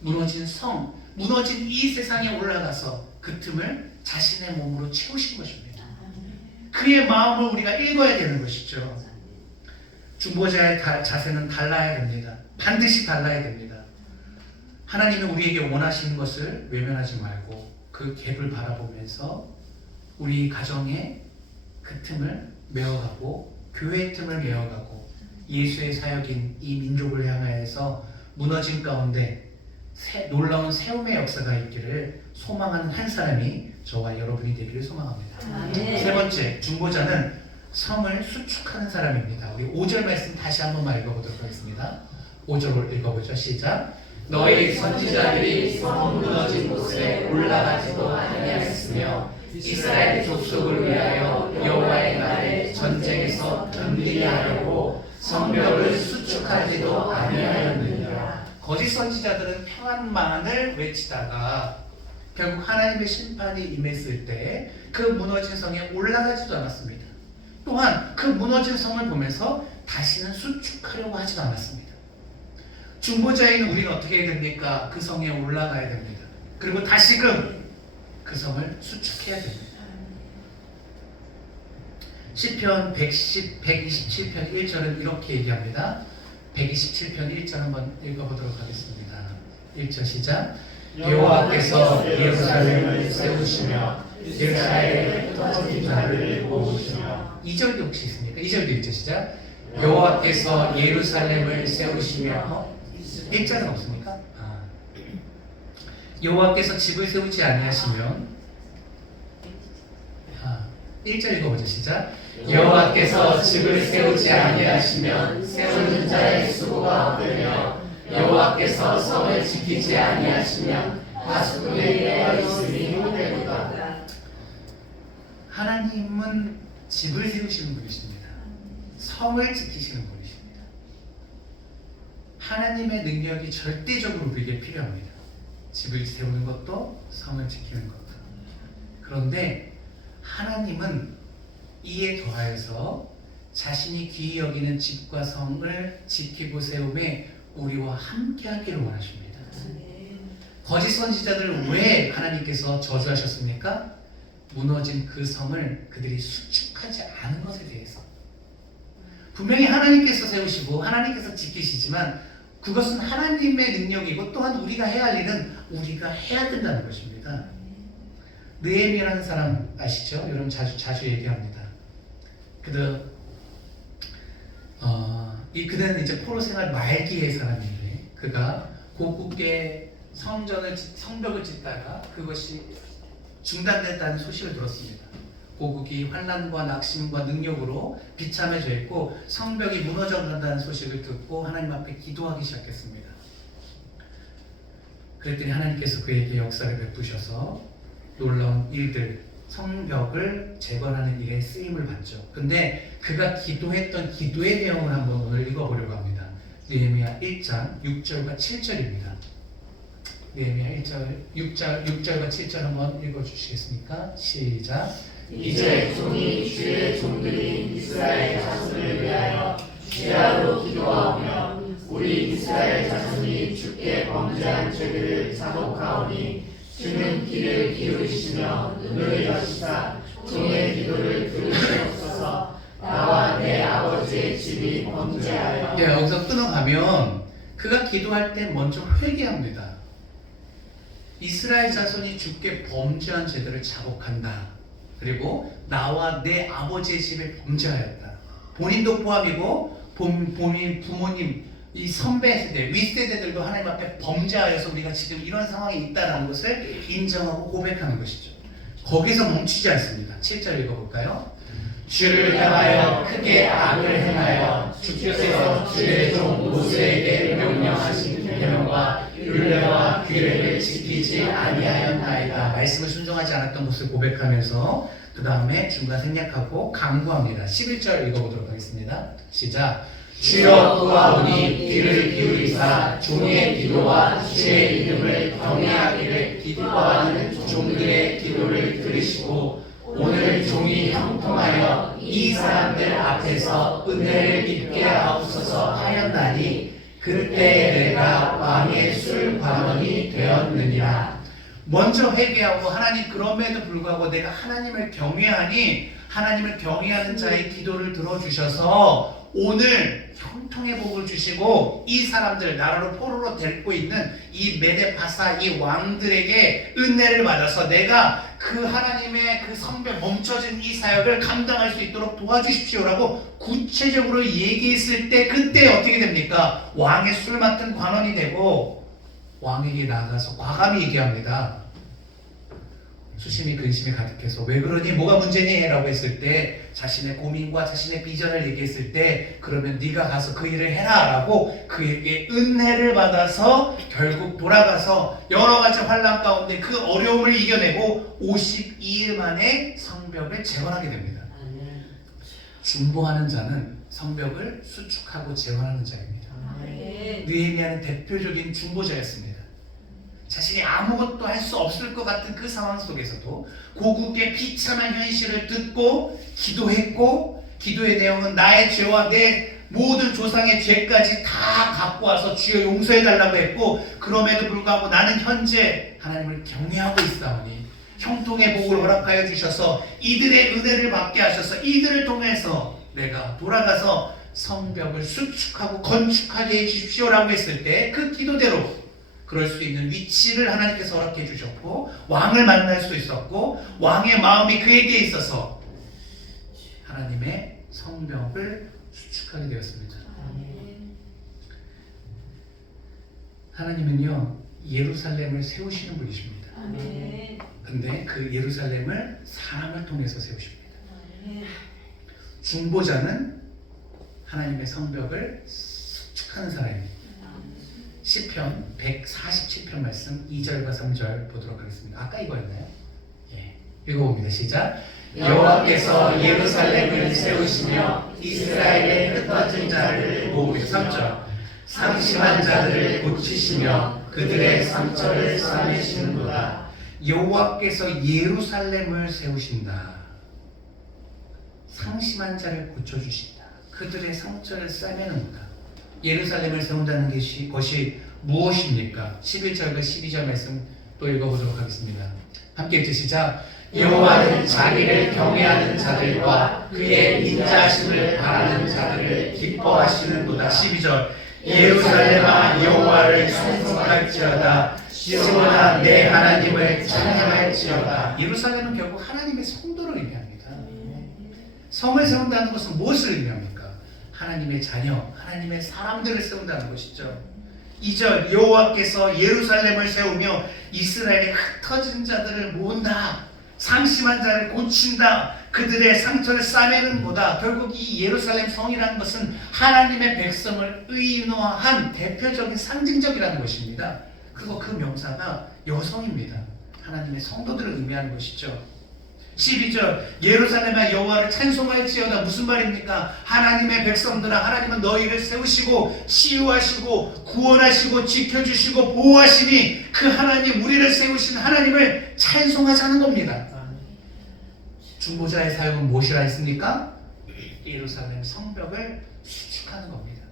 무너진 성, 무너진 이 세상에 올라가서 그 틈을 자신의 몸으로 채우신 것입니다. 그의 마음을 우리가 읽어야 되는 것이죠. 중보자의 자세는 달라야 됩니다. 반드시 달라야 됩니다. 하나님이 우리에게 원하시는 것을 외면하지 말고 그 갭을 바라보면서 우리 가정의 그 틈을 메워가고 교회의 틈을 메워가고 예수의 사역인 이 민족을 향하여서 무너진 가운데 놀라운 세움의 역사가 있기를 소망하는 한 사람이 저와 여러분이 되기를 소망합니다. 아멘. 세 번째, 중보자는 성을 수축하는 사람입니다. 우리 5절 말씀 다시 한 번만 읽어보도록 하겠습니다. 5절을 읽어보죠. 시작. 너희 선지자들이 성 무너진 곳에 올라가지도 아니하였으며 이스라엘 족속을 위하여 여호와의 날에 전쟁에서 견디게 하려고 성벽을 수축하지도 아니하였느니라. 거짓 선지자들은 평안만을 외치다가 결국 하나님의 심판이 임했을 때 그 무너진 성에 올라가지도 않았습니다. 또한 그 무너진 성을 보면서 다시는 수축하려고 하지도 않았습니다. 중보자인 우리는 어떻게 해야 됩니까? 그 성에 올라가야 됩니다. 그리고 다시금 그 성을 수축해야 됩니다. 시편 127편 1절은 이렇게 얘기합니다. 127편 1절 한번 읽어보도록 하겠습니다. 1절 시작. 여호와께서 예루살렘을 세우시며 이스라엘의 흩어진 자를 모으시며 2절도 혹시 있습니까? 2절도 읽죠. 시작. 여호와께서 예루살렘을 세우시며 1절은 없습니까? 여호와께서 집을 세우지 아니하시면 1절 읽어보죠. 시작. 여호와께서 집을 세우지 아니하시면 세우는 자의 수고가 없으며 여호와께서 성을 지키지 아니하시면 파수꾼의 때가 있으니 헛되도다. 하나님은 집을 세우시는 분이십니다. 성을 지키시는 분이십니다. 하나님의 능력이 절대적으로 우리에게 필요합니다. 집을 세우는 것도 성을 지키는 것도. 그런데 하나님은 이에 더하여서 자신이 귀히 여기는 집과 성을 지키고 세움에 우리와 함께하기를 원하십니다. 거짓 선지자들을 왜 하나님께서 저주하셨습니까? 무너진 그 성을 그들이 수축하지 않은 것에 대해서. 분명히 하나님께서 세우시고 하나님께서 지키시지만 그것은 하나님의 능력이고 또한 우리가 해야 할 일은 우리가 해야 된다는 것입니다. 느헤미야라는 사람 아시죠? 여러분 자주 얘기합니다. 그는 이제 포로 생활 말기의 사람인데 그가 고국의 성벽을 짓다가 그것이 중단됐다는 소식을 들었습니다. 고국이 환난과 낙심과 능력으로 비참해져 있고 성벽이 무너져 간다는 소식을 듣고 하나님 앞에 기도하기 시작했습니다. 그랬더니 하나님께서 그에게 역사를 베푸셔서 놀라운 일들, 성벽을 재건하는 일에 쓰임을 받죠. 근데 그가 기도했던 기도의 내용을 한번 오늘 읽어보려고 합니다. 느헤미야 1장 6절과 7절입니다. 느헤미야 1장 6절과 7절 한번 읽어주시겠습니까? 시작. 이제 종이 주의 종들이 이스라엘 자손을 위하여 주야로 기도하며 우리 이스라엘 자손이 주께 범죄한 죄들을 자복하오니 주는 귀를 기울이시며 눈을 여시사 종의 기도를 들으시옵소서. 나와 내 아버지의 집이 범죄하여. 네, 여기서 끊어가면 그가 기도할 때 먼저 회개합니다. 이스라엘 자손이 주께 범죄한 죄들을 자복한다. 그리고 나와 내 아버지의 집에 범죄하였다. 본인도 포함이고 본인 부모님 이 선배 세대, 윗세대들도 하나님 앞에 범죄하여서 우리가 지금 이런 상황에 있다는 것을 인정하고 고백하는 것이죠. 거기서 멈추지 않습니다. 7절 읽어볼까요? 주를 향하여 크게 악을 행하여 주께서 주의 종 모세에게 명령하신 계명과 율례와 규례를 지키지 아니하였나이다. 말씀을 순종하지 않았던 것을 고백하면서 그 다음에 중간 생략하고 강구합니다. 11절 읽어보도록 하겠습니다. 시작. 주여 구하오니 귀를 기울이사 종의 기도와 주의 이름을 경외하기를 기뻐하는 종들의 기도를 들으시고 오늘 종이 형통하여 이 사람들 앞에서 은혜를 입게 하옵소서 하였나니 그때 내가 왕의 술 관원이 되었느니라. 먼저 회개하고 하나님 그럼에도 불구하고 내가 하나님을 경외하니 하나님을 경외하는 자의 기도를 들어주셔서 오늘 형통의 복을 주시고 이 사람들 나라로 포로로 데리고 있는 이 메데파사 이 왕들에게 은혜를 받아서 내가 그 하나님의 그 성벽 멈춰진 이 사역을 감당할 수 있도록 도와주십시오라고 구체적으로 얘기했을 때 그때 어떻게 됩니까? 왕의 술 맡은 관원이 되고 왕에게 나가서 과감히 얘기합니다. 수심이 근심이 가득해서 왜 그러니 뭐가 문제니? 라고 했을 때 자신의 고민과 자신의 비전을 얘기했을 때 그러면 네가 가서 그 일을 해라 라고 그에게 은혜를 받아서 결국 돌아가서 여러 가지 환난 가운데 그 어려움을 이겨내고 52일 만에 성벽을 재건하게 됩니다. 중보하는 자는 성벽을 수축하고 재건하는 자입니다. 느헤미야는 대표적인 중보자였습니다. 자신이 아무것도 할 수 없을 것 같은 그 상황 속에서도 고국의 비참한 현실을 듣고 기도했고 기도의 내용은 나의 죄와 내 모든 조상의 죄까지 다 갖고 와서 주여 용서해달라고 했고 그럼에도 불구하고 나는 현재 하나님을 경외하고 있사오니 형통의 복을 허락하여 주셔서 이들의 은혜를 받게 하셔서 이들을 통해서 내가 돌아가서 성벽을 수축하고 건축하게 해주십시오라고 했을 때 그 기도대로 그럴 수 있는 위치를 하나님께서 허락해 주셨고 왕을 만날 수 있었고 왕의 마음이 그에게 있어서 하나님의 성벽을 수축하게 되었습니다. 하나님은요 예루살렘을 세우시는 분이십니다. 근데 그 예루살렘을 사람을 통해서 세우십니다. 중보자는 하나님의 성벽을 수축하는 사람입니다. 시편 147편 말씀 2절과 3절 보도록 하겠습니다. 아까 이거였나요? 예. 읽어봅니다. 시작. 여호와께서 예루살렘을 세우시며 이스라엘의 흩어진 자를 모으시며 3절. 상심한 자들을 고치시며 그들의 상처를 싸매시는도다. 여호와께서 예루살렘을 세우신다. 상심한 자를 고쳐주신다. 그들의 상처를 싸매는다. 예루살렘을 세운다는 것이 무엇입니까? 11절과 12절 말씀 또 읽어보도록 하겠습니다. 함께 읽으시자. 여호와는 자기를 경외하는 자들과 그의 인자하심을 바라는 자들을 기뻐하시는도다. 12절. 예루살렘아 여호와를 찬송할지어다. 시온아 내 하나님을 찬양할지어다. 예루살렘은 결국 하나님의 성도를 의미합니다. 성을 세운다는 것은 무엇을 의미합니까? 하나님의 자녀, 하나님의 사람들을 세운다는 것이죠. 2절 여호와께서 예루살렘을 세우며 이스라엘의 흩어진 자들을 모은다. 상심한 자를 고친다. 그들의 상처를 싸매는 보다. 결국 이 예루살렘 성이라는 것은 하나님의 백성을 의인화한 대표적인 상징적이라는 것입니다. 그리고 그 명사가 여성입니다. 하나님의 성도들을 의미하는 것이죠. 12절 예루살렘아 여호와를 찬송할지어다. 무슨 말입니까? 하나님의 백성들아 하나님은 너희를 세우시고 치유하시고 구원하시고 지켜주시고 보호하시니 그 하나님 우리를 세우신 하나님을 찬송하자는 겁니다. 중보자의 사역은 무엇이라 했습니까? 예루살렘 성벽을 수축하는 겁니다.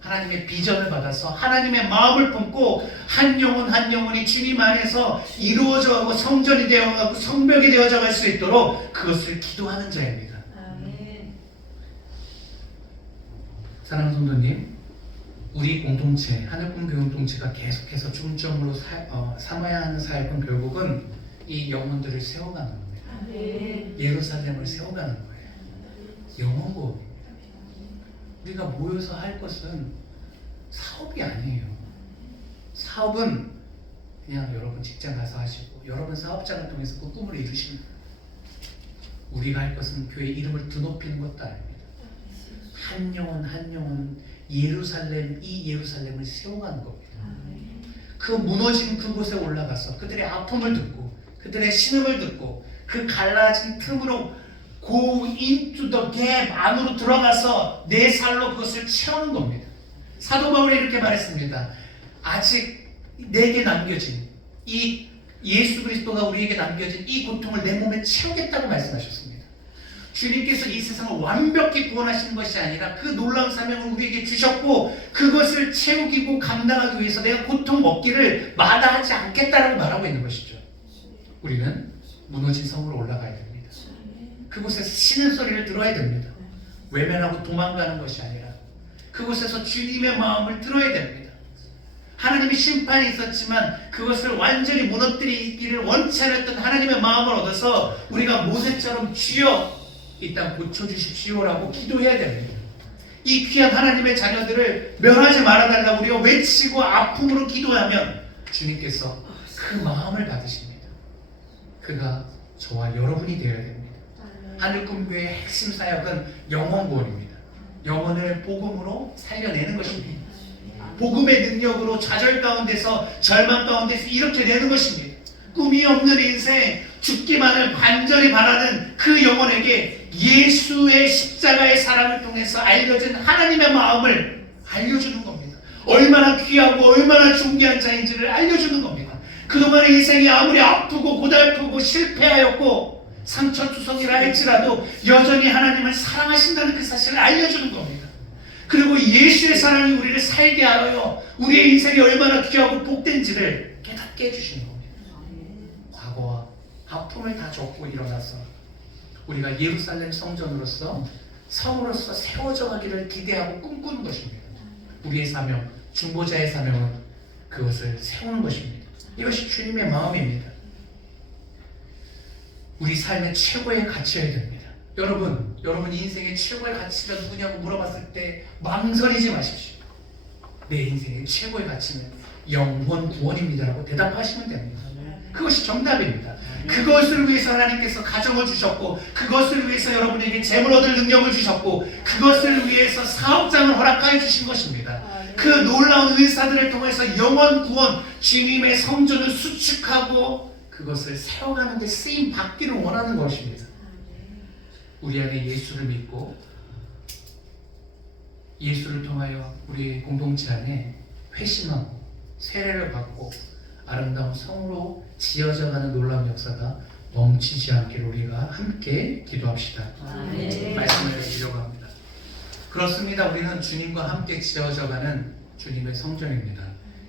하나님의 비전을 받아서 하나님의 마음을 품고 한 영혼 한 영혼이 주님 안에서 이루어져가고 성전이 되어가고 성벽이 되어져 갈 수 있도록 그것을 기도하는 자입니다. 사랑하는 성도님, 우리 공동체 하늘꿈교회 공동체가 계속해서 중점으로 삼아야 하는 사역은 결국은 이 영혼들을 세워가는 겁니다. 예루살렘을 세워가는 거예요. 영혼고 우리가 모여서 할 것은 사업이 아니에요. 사업은 그냥 여러분 직장 가서 하시고 여러분 사업장을 통해서 그 꿈을 이루시는 거예요. 우리가 할 것은 교회 이름을 드높이는 것도 아닙니다. 한 영혼 한 영혼 예루살렘 이 예루살렘을 세워가는 겁니다. 그 무너진 그곳에 올라가서 그들의 아픔을 듣고 그들의 신음을 듣고 그 갈라진 틈으로 Go into the gap 안으로 들어가서 내 살로 그것을 채우는 겁니다. 사도 바울이 이렇게 말했습니다. 아직 내게 남겨진 이 예수 그리스도가 우리에게 남겨진 이 고통을 내 몸에 채우겠다고 말씀하셨습니다. 주님께서 이 세상을 완벽히 구원하시는 것이 아니라 그 놀라운 사명을 우리에게 주셨고 그것을 채우기고 감당하기 위해서 내가 고통 먹기를 마다하지 않겠다라고 말하고 있는 것이죠. 우리는 무너진 성으로 올라가야 됩니다. 그곳에서 신음소리를 들어야 됩니다. 외면하고 도망가는 것이 아니라 그곳에서 주님의 마음을 들어야 됩니다. 하나님의 심판이 있었지만 그것을 완전히 무너뜨리기를 원치 않았던 하나님의 마음을 얻어서 우리가 모세처럼 주여 이 땅 고쳐주십시오라고 기도해야 됩니다. 이 귀한 하나님의 자녀들을 멸하지 말아달라고 우리가 외치고 아픔으로 기도하면 주님께서 그 마음을 받으십니다. 그가 저와 여러분이 되어야 됩니다. 하늘꿈교의 핵심 사역은 영혼 구원입니다. 영혼을 복음으로 살려내는 것입니다. 복음의 능력으로 좌절 가운데서 절망 가운데서 이렇게 내는 것입니다. 꿈이 없는 인생, 죽기만을 간절히 바라는 그 영혼에게 예수의 십자가의 사랑을 통해서 알려진 하나님의 마음을 알려주는 겁니다. 얼마나 귀하고 얼마나 존귀한 자인지를 알려주는 겁니다. 그동안의 인생이 아무리 아프고 고달프고 실패하였고 상처투성이라 할지라도 여전히 하나님을 사랑하신다는 그 사실을 알려주는 겁니다. 그리고 예수의 사랑이 우리를 살게 하여 우리의 인생이 얼마나 귀하고 복된지를 깨닫게 해주시는 겁니다. 과거와 아픔을 다 접고 일어나서 우리가 예루살렘 성전으로서 성으로서 세워져 가기를 기대하고 꿈꾸는 것입니다. 우리의 사명, 중보자의 사명은 그것을 세우는 것입니다. 이것이 주님의 마음입니다. 우리 삶의 최고의 가치여야 됩니다. 여러분 인생의 최고의 가치가 누구냐고 물어봤을 때 망설이지 마십시오. 내 인생의 최고의 가치는 영혼 구원입니다라고 대답하시면 됩니다. 그것이 정답입니다. 그것을 위해서 하나님께서 가정을 주셨고 그것을 위해서 여러분에게 재물 얻을 능력을 주셨고 그것을 위해서 사업장을 허락하여 주신 것입니다. 그 놀라운 은사들을 통해서 영혼 구원, 주님의 성전을 수축하고 그것을 세워가는 데 쓰임 받기를 원하는 것입니다. 우리 안에 예수를 믿고 예수를 통하여 우리 공동체 안에 회심하고 세례를 받고 아름다운 성으로 지어져가는 놀라운 역사가 멈추지 않기를 우리가 함께 기도합시다. 말씀을 드리려고 합니다. 그렇습니다. 우리는 주님과 함께 지어져가는 주님의 성전입니다.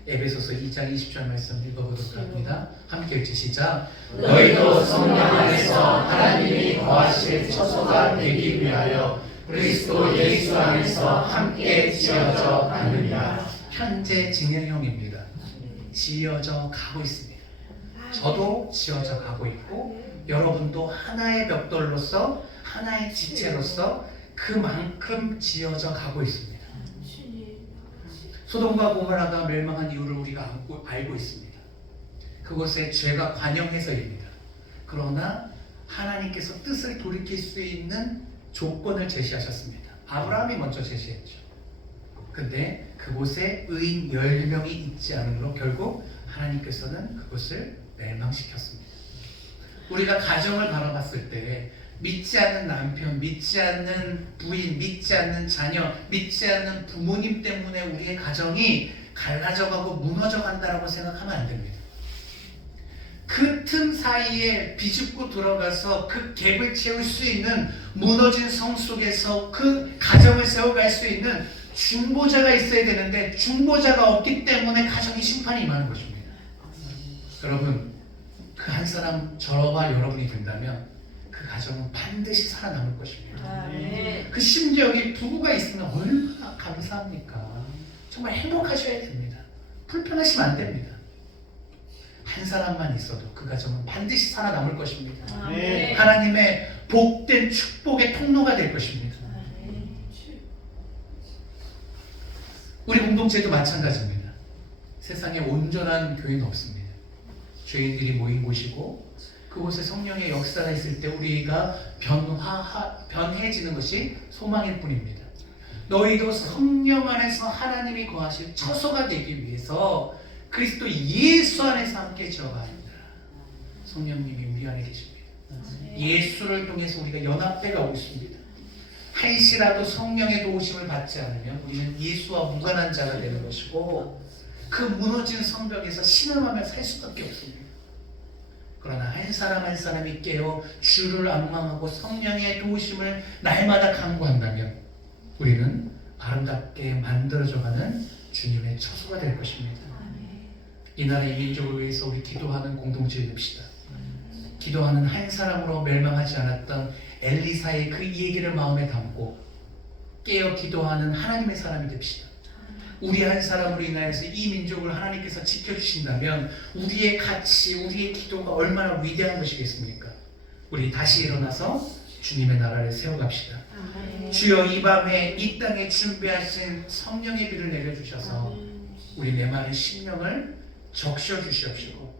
에베소서 2장 20절 말씀 읽어보도록 합니다. 함께 읽지 시작. 너희도 성령 안에서 하나님이 거하실 처소가 되기 위하여 그리스도 예수 안에서 함께 지어져 가느니라. 현재 진행형입니다. 지어져 가고 있습니다. 저도 지어져 가고 있고 여러분도 하나의 벽돌로서 하나의 지체로서 그만큼 지어져 가고 있습니다. 소돔과 고모라가 멸망한 이유를 우리가 알고 있습니다. 그것에 죄가 관영해서입니다. 그러나 하나님께서 뜻을 돌이킬 수 있는 조건을 제시하셨습니다. 아브라함이 먼저 제시했죠. 근데 그곳에 의인 10명이 있지 않으므로 결국 하나님께서는 그것을 멸망시켰습니다. 우리가 가정을 바라봤을 때 믿지 않는 남편, 믿지 않는 부인, 믿지 않는 자녀, 믿지 않는 부모님 때문에 우리의 가정이 갈라져가고 무너져간다라고 생각하면 안 됩니다. 그 틈 사이에 비집고 들어가서 그 갭을 채울 수 있는 무너진 성 속에서 그 가정을 세워갈 수 있는 중보자가 있어야 되는데 중보자가 없기 때문에 가정의 심판이 임하는 것입니다. 여러분, 그 한 사람 저와 여러분이 된다면 그 가정은 반드시 살아남을 것입니다. 그 심지어 부부가 있으면 얼마나 감사합니까? 정말 행복하셔야 됩니다. 불편하시면 안 됩니다. 한 사람만 있어도 그 가정은 반드시 살아남을 것입니다. 하나님의 복된 축복의 통로가 될 것입니다. 우리 공동체도 마찬가지입니다. 세상에 온전한 교회는 없습니다. 죄인들이 모인 곳이고 그곳에 성령의 역사가 있을 때 우리가 변해지는 것이 소망일 뿐입니다. 너희도 성령 안에서 하나님이 거하실 처소가 되기 위해서 그리스도 예수 안에서 함께 지어가는다. 성령님이 우리 안에 계십니다. 예수를 통해서 우리가 연합해 가고 있습니다. 한시라도 성령의 도우심을 받지 않으면 우리는 예수와 무관한 자가 되는 것이고 그 무너진 성벽에서 신음하며 살 수밖에 없습니다. 그러나 한 사람 한 사람이 깨어 주를 앙망하고 성령의 도우심을 날마다 간구한다면 우리는 아름답게 만들어져가는 주님의 처소가 될 것입니다. 이 나라의 민족을 위해서 우리 기도하는 공동체가 됩시다. 기도하는 한 사람으로 멸망하지 않았던 엘리사의 그 얘기를 마음에 담고 깨어 기도하는 하나님의 사람이 됩시다. 우리 한 사람으로 인하여서 이 민족을 하나님께서 지켜주신다면 우리의 가치, 우리의 기도가 얼마나 위대한 것이겠습니까? 우리 다시 일어나서 주님의 나라를 세워갑시다. 주여, 이 밤에 이 땅에 준비하신 성령의 비를 내려주셔서 우리 메마른 심령을 적셔주시옵시고,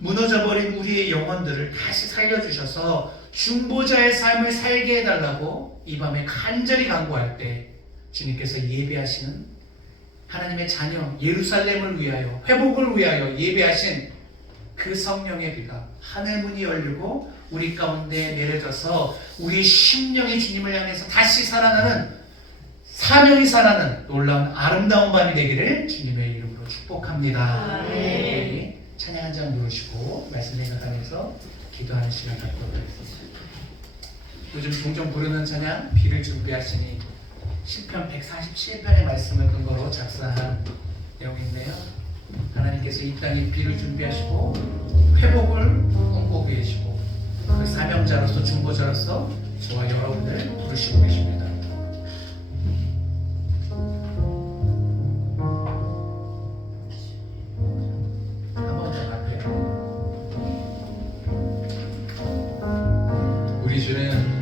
무너져버린 우리의 영혼들을 다시 살려주셔서 중보자의 삶을 살게 해달라고 이 밤에 간절히 간구할 때 주님께서 예배하시는 하나님의 자녀 예루살렘을 위하여, 회복을 위하여 예배하신 그 성령의 비가 하늘 문이 열리고 우리 가운데 내려져서 우리 심령이 주님을 향해서 다시 살아나는, 사명이 살아나는 놀라운 아름다운 밤이 되기를 주님의 이름으로 축복합니다. 우리 찬양 한 장 부르시고 말씀 생각하면서 기도하는 시간 갖도록 하겠습니다. 요즘 종종 부르는 찬양 비를 준비하시니 시편 147편의 말씀을 근거로 작사한 내용인데요. 하나님께서 이 땅에 비를 준비하시고 회복을 꿈꾸고 계시고 그 사명자로서 중보자로서 저와 여러분을 부르시고 계십니다. 한 번 더 갈게요. 우리 주는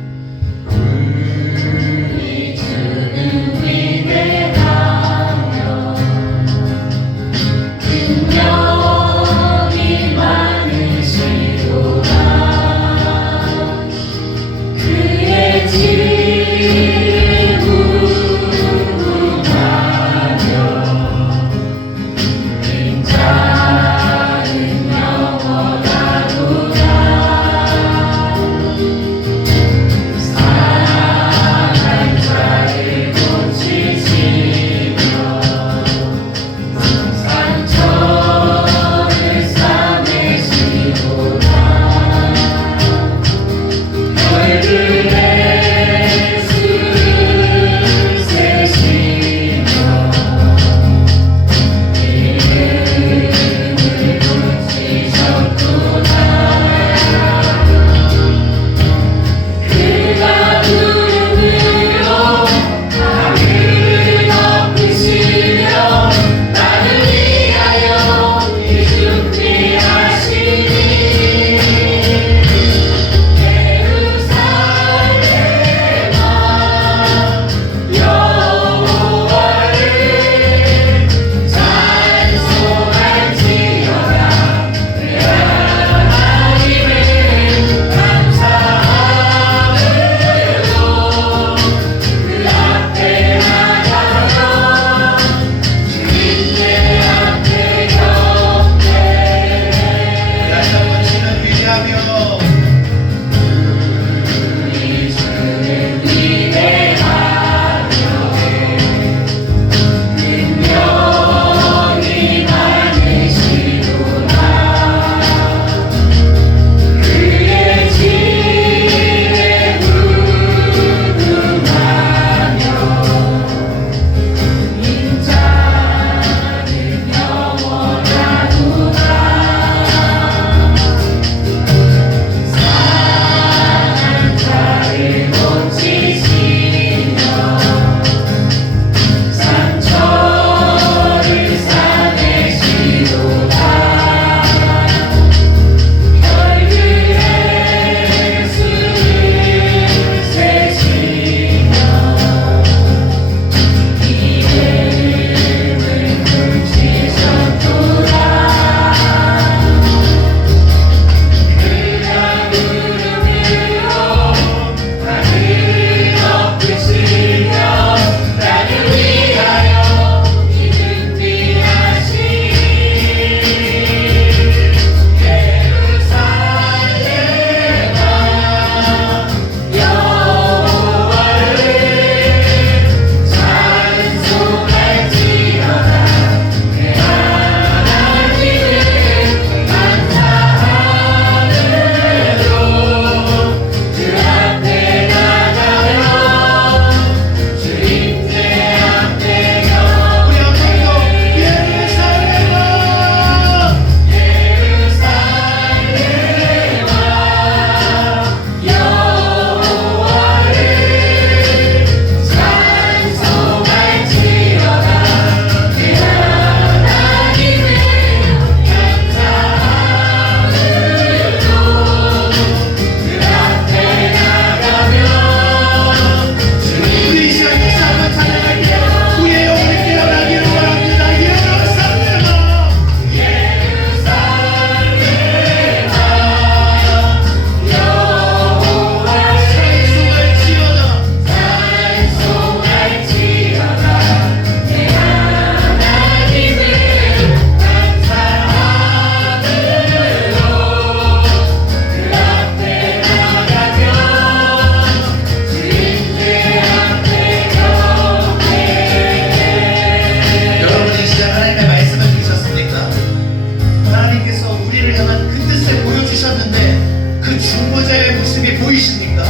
하셨는데 그 중보자의 모습이 보이십니까?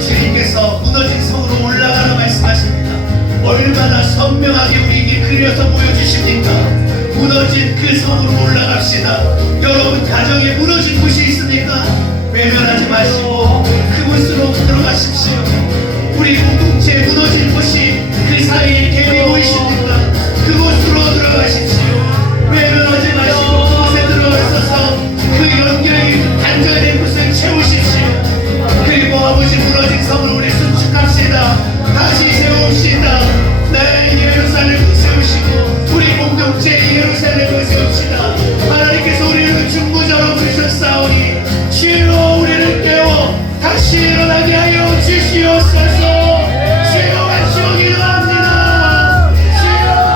주님께서 무너진 성으로 올라가라 말씀하십니다. 얼마나 선명하게 우리에게 그려서 보여주십니까? 무너진 그 성으로 올라갑시다. 여러분 가정에 무너진 곳이 있습니까? 외면하지 마시고 그곳으로 들어가십시오. 우리 공동체에 무너진 곳이 그 사이에 갭이 보이십니까? 그곳으로 들어가십시오. 외면하지 마시고 그곳에 들어가셔서 그 연결이 단절된 곳을 채우십시오. 그리고 아버지 무너진 성을 우리 수축합시다. 다시 세웁시다. 내 예루살렘을 세우시고 우리 공동체 예루살렘을 세웁시다. 하나님께서 우리를 중보자로 부르셨사오니 주여 우리를 깨워 다시 일어나게 하여 주시옵소서. 주여 같이 기도합니다. 주여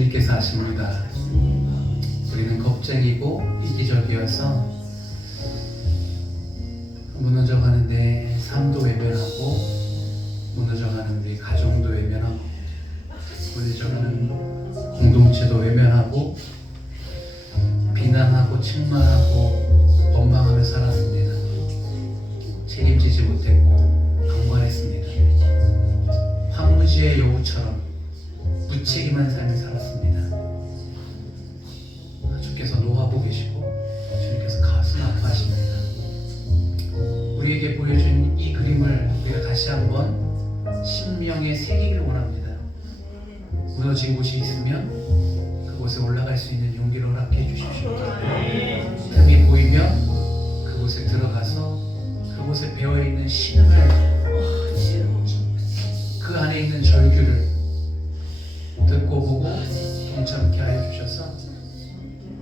주님께서 아십니다. 우리는 겁쟁이고 이기적이어서 무너져 가는데 삶도 외면하고 무너져가는 우리 가정도 외면하고 무너져가는 공동체도 외면하고 비난하고 책망하고 원망하며 살았습니다. 책임지지 못했고 방관했습니다. 황무지의 여우처럼 무책임한 삶을 살았습니다. 주께서 노하고 계시고 주님께서 가슴 아파하십니다. 우리에게 보여준 이 그림을 우리가 다시 한번 신명에 새기길 원합니다. 무너진 곳이 있으면 그곳에 올라갈 수 있는 용기를 허락해 주십시오. 틈이 보이면 그곳에 들어가서 그곳에 배어있는 신음을 그 안에 있는 절규를 듣고 보고 동참케 하여 주셔서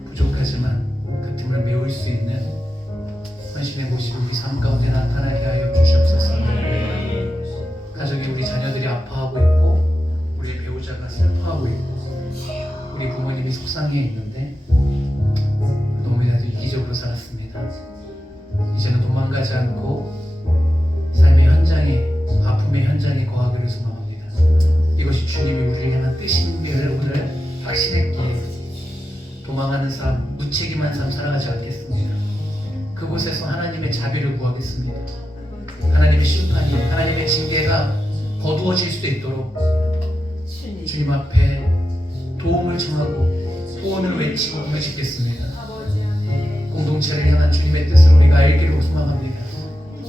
부족하지만 그 틈을 메울 수 있는 헌신의 모습이 우리 삶 가운데 나타나게 하여 주시옵소서. 가정에 우리 자녀들이 아파하고 있고 우리의 배우자가 슬퍼하고 있고 우리 부모님이 속상해 있는데 너무나도 이기적으로 살았습니다. 이제는 도망가지 않고 삶의 현장에 아픔의 현장에 거하기를 소망합니다. 이것이 주님이 우리를 향한 뜻인 것을 오늘 확신했기에 도망하는 삶, 무책임한 삶 살아가지 않겠습니다. 그곳에서 하나님의 자비를 구하겠습니다. 하나님의 심판이, 하나님의 징계가 거두어질 수도 있도록 주님 앞에 도움을 청하고 소원을 외치고 부르짖겠습니다. 공동체를 향한 주님의 뜻을 우리가 알기를 소망합니다.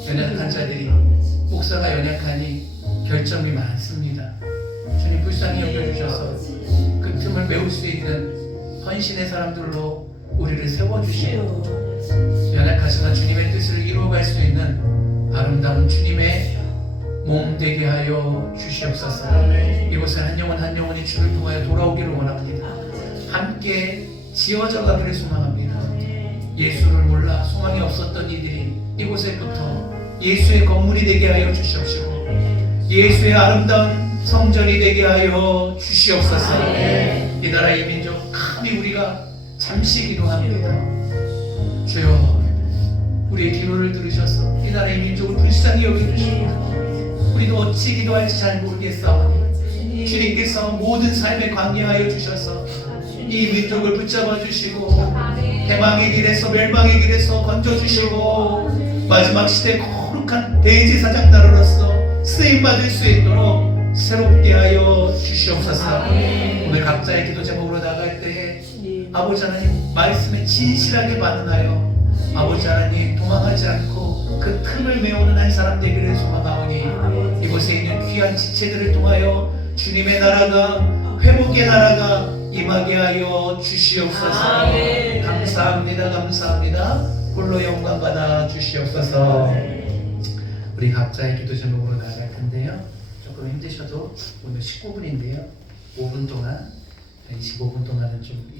연약한 자들이 목사가 연약하니 결점이 많습니다. 주님 불쌍히 여겨주셔서 그 틈을 메울 수 있는 헌신의 사람들로 우리를 세워주시고 연약하지만 주님의 뜻을 이루어갈 수 있는 아름다운 주님의 몸 되게 하여 주시옵소서. 이곳에 한 영혼 한 영혼이 주를 통하여 돌아오기를 원합니다. 함께 지어져 가기를 소망합니다. 예수를 몰라 소망이 없었던 이들이 이곳에부터 예수의 건물이 되게 하여 주시옵시고 예수의 아름다운 성전이 되게 하여 주시옵소서. 이 나라 이 민족 감히 우리가 잠시 기도합니다. 주여 우리의 기도를 들으셔서 이 나라 이 민족을 불쌍히 여겨주시고 우리도 어찌 기도할지 잘 모르겠사오니 주님께서 모든 삶에 관여하여 주셔서 이 민족을 붙잡아 주시고 대망의 길에서 멸망의 길에서 건져주시고 마지막 시대 거룩한 대제사장 나라로서 쓰임받을 수 있도록 새롭게 하여 주시옵소서. 오늘 각자의 기도 제목으로 나갈 때에 아버지 하나님 말씀에 진실하게 반응하여 아버지 하나님 도망하지 않고 그 틈을 메우는 한 사람 되기를 소망하오니 이곳에 있는 귀한 지체들을 통하여 주님의 나라가 회복의 나라가 임하게 하여 주시옵소서. 감사합니다. 감사합니다. 홀로 영광 받아 주시옵소서. 우리 각자의 기도 제목으로 나아갈 텐데요. 조금 힘드셔도 오늘 19분인데요. 5분 동안 25분 동안은 좀